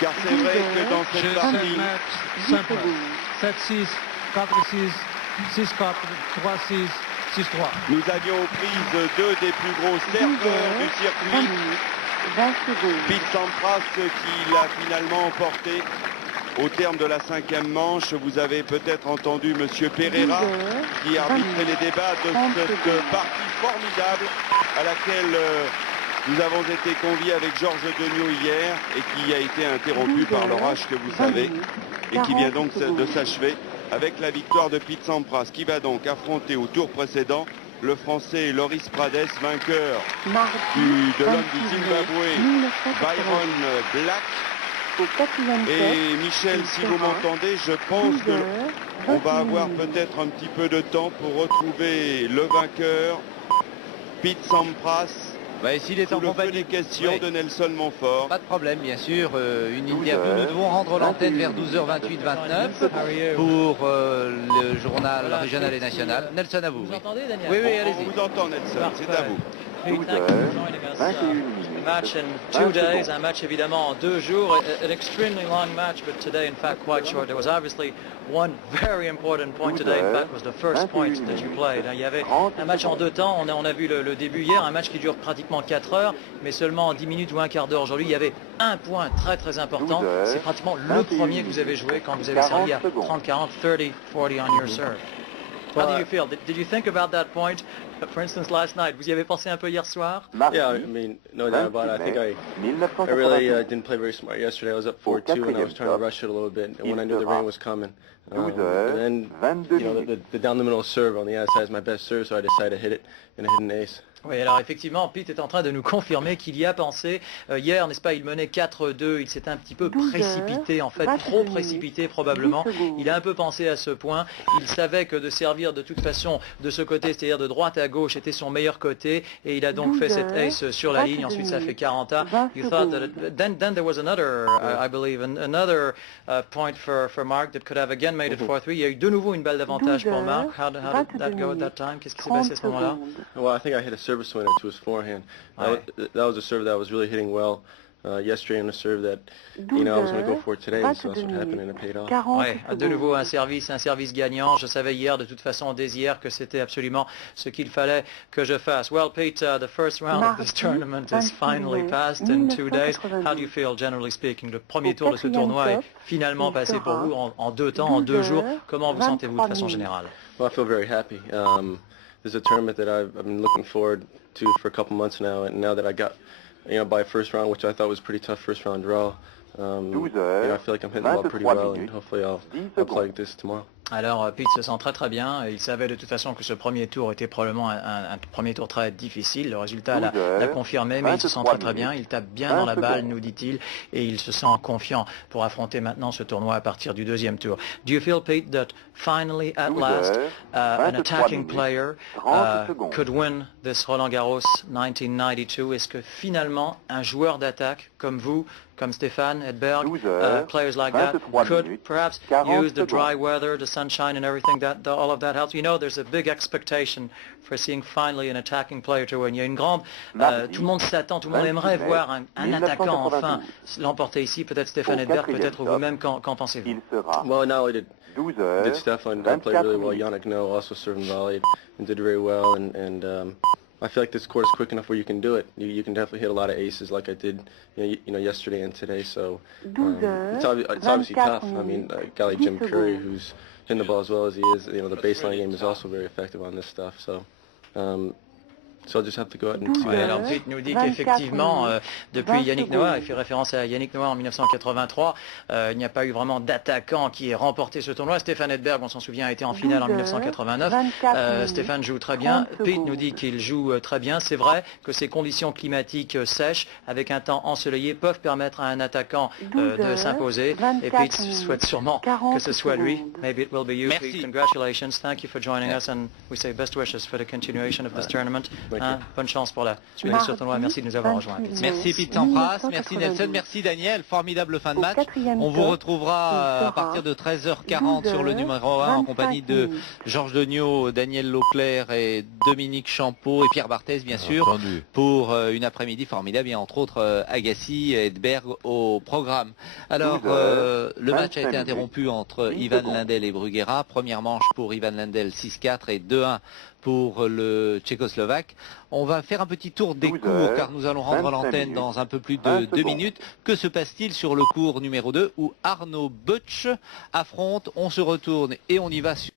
Car c'est vrai que dans cette partie... 7-6, 4-6, 6-4, 3-6, 6-3. Nous avions aux prises deux des plus gros serveurs du circuit. Pete Sampras qui l'a finalement emporté. Au terme de la 5e manche, vous avez peut-être entendu Monsieur Pereira qui arbitrait les débats de cette partie formidable à laquelle nous avons été conviés avec Georges Degnaud hier et qui a été interrompu par l'orage que vous savez et qui vient donc de s'achever avec la victoire de Pete Sampras qui va donc affronter au tour précédent le Français Loris Prades, vainqueur de l'homme du Zimbabwe, Byron Black. Et Michel, si vous m'entendez, je pense qu'on va avoir peut-être un petit peu de temps pour retrouver le vainqueur, Pete Sampras. S'il est en compagnie des questions de Nelson Montfort. Pas de problème, bien sûr. Une interview. Nous devons rendre l'antenne vers 12h28-29 pour le journal régional et national. Nelson, à vous. Vous entendez, Daniel? Oui, allez-y. On vous entend, Nelson. C'est à vous. Match in 2 days, un match évidemment en 2 jours, an extremely long match, but today in fact quite short. There was obviously one very important point today, in fact was the first point that you played. Il y avait un match en 2 temps, on a vu le début hier, un match qui dure pratiquement 4 heures, mais seulement en 10 minutes ou un quart d'heure aujourd'hui. Il y avait un point très important, c'est pratiquement le premier que vous avez joué quand vous avez servi à 30-40, 30-40 on your serve. How do you feel? Did you think about that point, for instance, last night? Vous y avez pensé un peu hier soir? Yeah, I mean, no doubt about it. I think I really didn't play very smart yesterday. I was up 4-2 and I was trying to rush it a little bit. And when I knew the rain was coming, and then, you know, the down the middle serve on the outside is my best serve, so I decided to hit it and I hit an ace. Oui, alors effectivement, Pete est en train de nous confirmer qu'il y a pensé. Hier, n'est-ce pas, il menait 4-2, il s'est un petit peu précipité, en fait, trop précipité probablement. Il a un peu pensé à ce point. Il savait que de servir de toute façon de ce côté, c'est-à-dire de droite à gauche, était son meilleur côté, et il a donc fait cette ace sur la ligne. Ensuite, ça fait 40 à. You thought that then there was another, I believe, another point for Mark that could have again made it 4-3. Il y a eu de nouveau une balle d'avantage pour Mark. How did that go at that time? Qu'est-ce qui s'est passé à ce moment-là? Well, I think I hit a service winner to his forehand. That was a serve that was really hitting well yesterday, and a serve that I was going to go for today. So that's what happened, and it paid off. Ouais, de nouveau un service gagnant. Je savais hier, de toute façon, dès hier, que c'était absolument ce qu'il fallait que je fasse. Well, Pete, the first round of this tournament is finally passed in 2 days. How do you feel, generally speaking? Le premier tour de ce tournoi est finalement passé pour vous en 2 temps, en 2 jours. Comment vous sentez-vous de façon générale? Well, I feel very happy. This is a tournament that I've been looking forward to for a couple months now, and now that I got, by first round, which I thought was a pretty tough first round draw, I feel like I'm hitting the ball pretty well, and hopefully I'll play this tomorrow. Alors Pete se sent très très bien. Il savait de toute façon que ce premier tour était probablement un premier tour très difficile. Le résultat l'a confirmé, mais il se sent très très bien. Il tape bien dans la balle, nous dit-il, et il se sent confiant pour affronter maintenant ce tournoi à partir du 2e tour. Do you feel, Pete, that finally at last an attacking player could win this Roland Garros 1992? Est-ce que finalement un joueur d'attaque comme vous, comme Stéphane Edberg, players like that could perhaps use the dry weather, the sunshine and everything, all of that helps? You know, there's a big expectation for seeing finally an attacking player to win. Il y a une grande, tout le monde s'attend, tout le monde aimerait voir un attaquant enfin l'emporter ici. Peut-être Stéphane Edberg, peut-être vous-même, qu'en pensez-vous? Well, not only did Stefan play really well, Yannick Noah also served and volleyed and did very well, and I feel like this court is quick enough where you can do it. You can definitely hit a lot of aces like I did, yesterday and today. So it's obviously tough. I mean, a guy like Jim Curry, who's hitting the ball as well as he is, the baseline game is also very effective on this stuff. So I'll just have to go ahead and see. Alors Pete nous dit qu'effectivement, depuis Yannick Noah, il fait référence à Yannick Noah en 1983, il n'y a pas eu vraiment d'attaquant qui ait remporté ce tournoi. Stéphane Edberg, on s'en souvient, a été en finale en 1989. Stéphane joue très bien. Pete nous dit qu'il joue très bien. C'est vrai que ces conditions climatiques sèches, avec un temps ensoleillé, peuvent permettre à un attaquant de s'imposer. Et Pete souhaite sûrement que ce soit lui. Maybe it will be you, Pete. Congratulations. Thank you for joining us, and we say best wishes for the continuation of this tournament. Bonne chance pour la suite de ce tournoi. Merci de nous avoir rejoints. Merci Pete Sampras, merci Nelson, merci Daniel. Formidable fin de match. On vous retrouvera à partir de 13h40 sur le numéro 1 en compagnie de Georges Degnaud, Daniel Leclerc et Dominique Champeau et Pierre Barthès, bien sûr, pour une après-midi formidable et entre autres Agassi et Edberg au programme. Alors, le match a été interrompu entre Ivan Lendl et Bruguera. Première manche pour Ivan Lendl 6-4 et 2-1 pour le Tchécoslovaque. On va faire un petit tour des cours car nous allons rendre l'antenne dans un peu plus de 2 minutes. Que se passe-t-il sur le cours numéro 2 où Arnaud Butch affronte? On se retourne et on y va sur